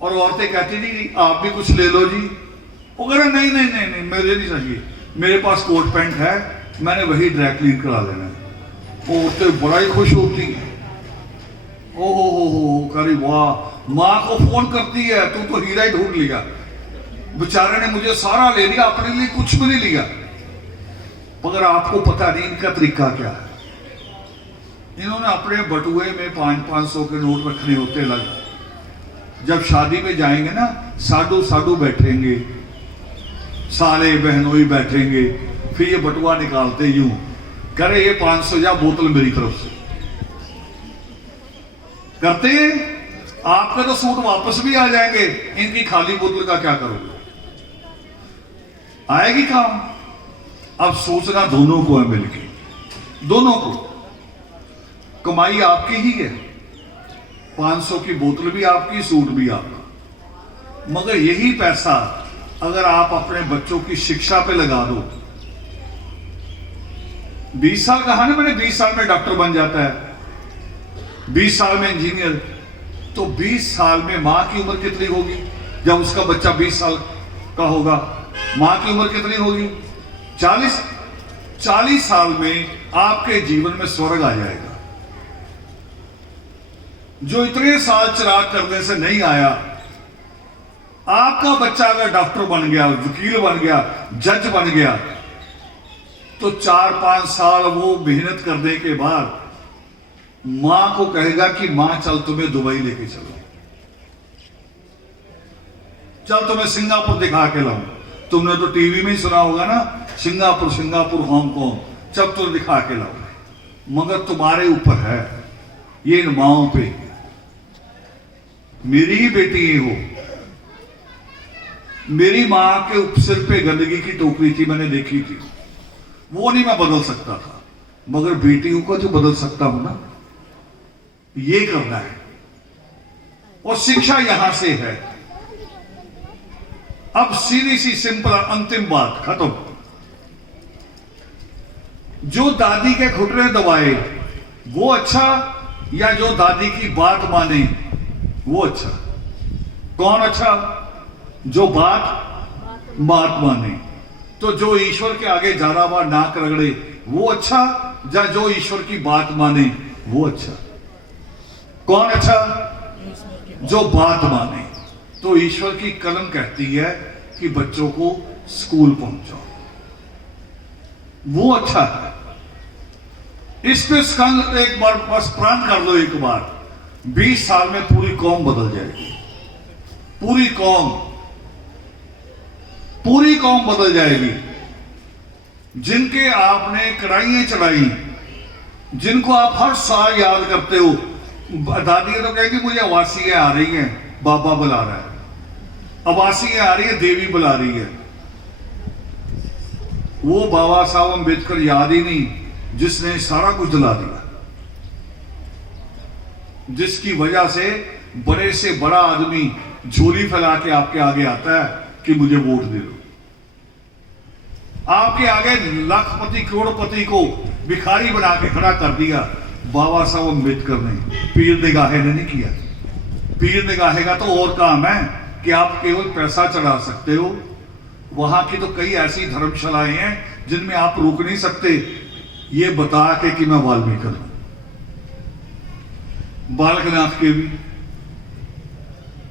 और औरतें कहती जी आप भी कुछ ले लो जी। वो कह रहे नहीं नहीं नहीं नहीं, मुझे नहीं चाहिए, मेरे पास कोट पैंट है, मैंने वही ड्राई क्लीन करा लेना है। वो औरतें बड़ा ही खुश होती हैं। ओ हो करी वाह, माँ को फोन करती है, तू तो हीरा ही ढूंढ लिया, बेचारे ने मुझे सारा ले लिया, अपने लिए कुछ भी नहीं लिया। मगर आपको पता नहीं इनका तरीका क्या है। इन्होंने अपने बटुए में 500-500 के नोट रखने होते लग। जब शादी में जाएंगे ना, साधु साधु बैठेंगे, साले बहनोई बैठेंगे, फिर ये बटुआ निकालते यूं, करे ये 500 या बोतल मेरी तरफ से करते हैं। आपका तो सूट वापस भी आ जाएंगे, इनकी खाली बोतल का क्या करोगे? आएगी काम। अब सोचना दोनों को है, मिलके दोनों को। कमाई आपकी ही है, 500 की बोतल भी आपकी, सूट भी आपका। मगर यही पैसा अगर आप अपने बच्चों की शिक्षा पे लगा दो, 20 साल कहा ना मैंने, 20 साल में डॉक्टर बन जाता है, 20 साल में इंजीनियर, तो 20 साल में मां की उम्र कितनी होगी? जब उसका बच्चा 20 साल का होगा, मां की उम्र कितनी होगी? 40। 40 साल में आपके जीवन में स्वर्ग आ जाएगा। जो इतने साल चिराग करने से नहीं आया, आपका बच्चा अगर डॉक्टर बन गया, वकील बन गया, जज बन गया, तो 4-5 साल वो मेहनत करने के बाद मां को कहेगा कि मां चल तुम्हें दुबई लेके चलो, चल तुम्हें सिंगापुर दिखा के लाऊं। तुमने तो टीवी में ही सुना होगा ना, सिंगापुर हांगकांग, चल तो दिखा के लाओ। मगर तुम्हारे ऊपर है, ये इन माओं पे। मेरी ही बेटी ही हो, मेरी मां के सिर पे गंदगी की टोकरी थी, मैंने देखी थी, वो नहीं मैं बदल सकता था, मगर बेटियों को तो बदल सकता हूं ना। ये करना है, और शिक्षा यहां से है। अब सीधी सी सिंपल अंतिम बात खत्म। जो दादी के घुटने दबाए वो अच्छा, या जो दादी की बात माने वो अच्छा? कौन अच्छा? जो बात माने। तो जो ईश्वर के आगे ज्यादा बार नाक रगड़े वो अच्छा, या जो ईश्वर की बात माने वो अच्छा? कौन अच्छा? जो बात माने। तो ईश्वर की कलम कहती है कि बच्चों को स्कूल पहुंचाओ, वो अच्छा है। इस पे स्कंद एक बार बस प्रण कर लो एक बार, 20 साल में पूरी कौम बदल जाएगी। पूरी कौम बदल जाएगी। जिनके आपने कड़ाइयां चढ़ाई, जिनको आप हर साल याद करते हो, दादी तो कहेगी मुझे अवासियां आ रही हैं, बाबा बुला रहा है, अवासियां आ रही है, देवी बुला रही है। वो बाबा साहब अम्बेडकर याद ही नहीं, जिसने सारा कुछ दिला दिया, जिसकी वजह से बड़े से बड़ा आदमी झोली फैला के आपके आगे आता है कि मुझे वोट दे दो। आपके आगे लाखपति करोड़पति को भिखारी बना के खड़ा कर दिया बाबा साहब अम्बेडकर ने, पीर निगाहे ने नहीं किया। पीर निगाहे का तो और काम है कि आप केवल पैसा चढ़ा सकते हो। वहां की तो कई ऐसी धर्मशालाएं हैं जिनमें आप रुक नहीं सकते ये बता के कि मैं वाल्मीकि हूं। बालकनाथ के भी,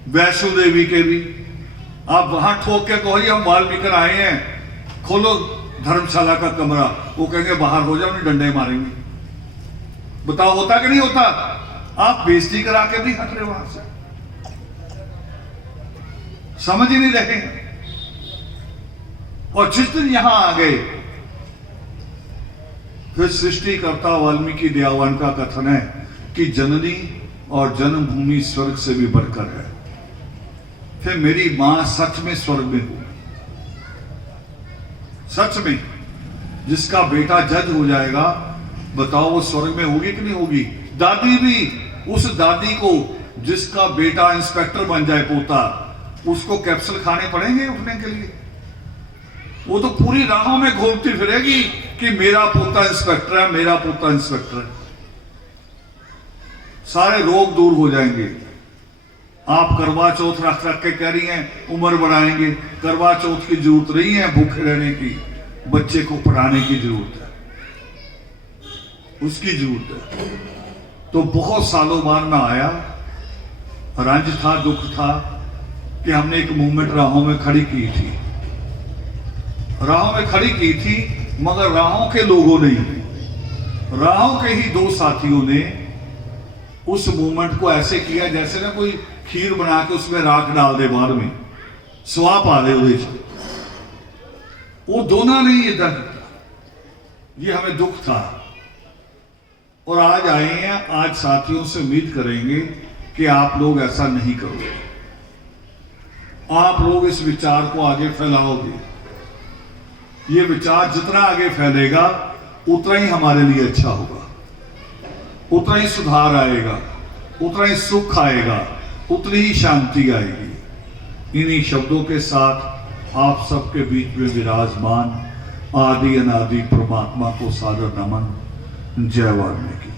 वैष्णो देवी के भी, आप वहां ठोक के कहो हम वाल्मीकि आए हैं, खोलो धर्मशाला का कमरा, वो कहेंगे बाहर हो जाओ, नहीं डंडे मारेंगे। बताओ होता कि नहीं होता? आप बेइज्जती करा के भी हट रहे वहां से, समझ ही नहीं रहे। और जिस दिन यहां आ गए, फिर सृष्टिकर्ता वाल्मीकि दयावान का कथन है कि जननी और जन्मभूमि स्वर्ग से भी बढ़कर है। फिर मेरी मां सच में स्वर्ग में होगी, सच में। जिसका बेटा जज हो जाएगा, बताओ वो स्वर्ग में होगी कि नहीं होगी? दादी भी, उस दादी को जिसका बेटा इंस्पेक्टर बन जाए पोता, उसको कैप्सूल खाने पड़ेंगे उठने के लिए? वो तो पूरी राहों में घूमती फिरेगी कि मेरा पोता इंस्पेक्टर है, मेरा पोता इंस्पेक्टर है। सारे रोग दूर हो जाएंगे। आप करवा चौथ रख रख के कह रही हैं उम्र बढ़ाएंगे, करवा चौथ की जरूरत नहीं है, भूखे रहने की, बच्चे को पढ़ाने की जरूरत है, उसकी जरूरत है। तो बहुत सालों बाद में आया, रंज था, दुख था कि हमने एक मूवमेंट राहों में खड़ी की थी, राहों में खड़ी की थी, मगर राहों के लोगों ने, राहों के ही दो साथियों ने उस मूवमेंट को ऐसे किया जैसे ना कोई खीर बना के उसमें राख डाल दे, बाद में स्वाप आ दे उधर। वो दोनों ने ये दर्द, ये हमें दुख था। और आज आए हैं, आज साथियों से उम्मीद करेंगे कि आप लोग ऐसा नहीं करोगे, आप लोग इस विचार को आगे फैलाओगे। ये विचार जितना आगे फैलेगा उतना ही हमारे लिए अच्छा होगा, उतना ही सुधार आएगा, उतना ही सुख आएगा, उतनी ही शांति आएगी। इन्हीं शब्दों के साथ आप सबके बीच में विराजमान आदि अनादि परमात्मा को सादर नमन। जय वाल्मीकि।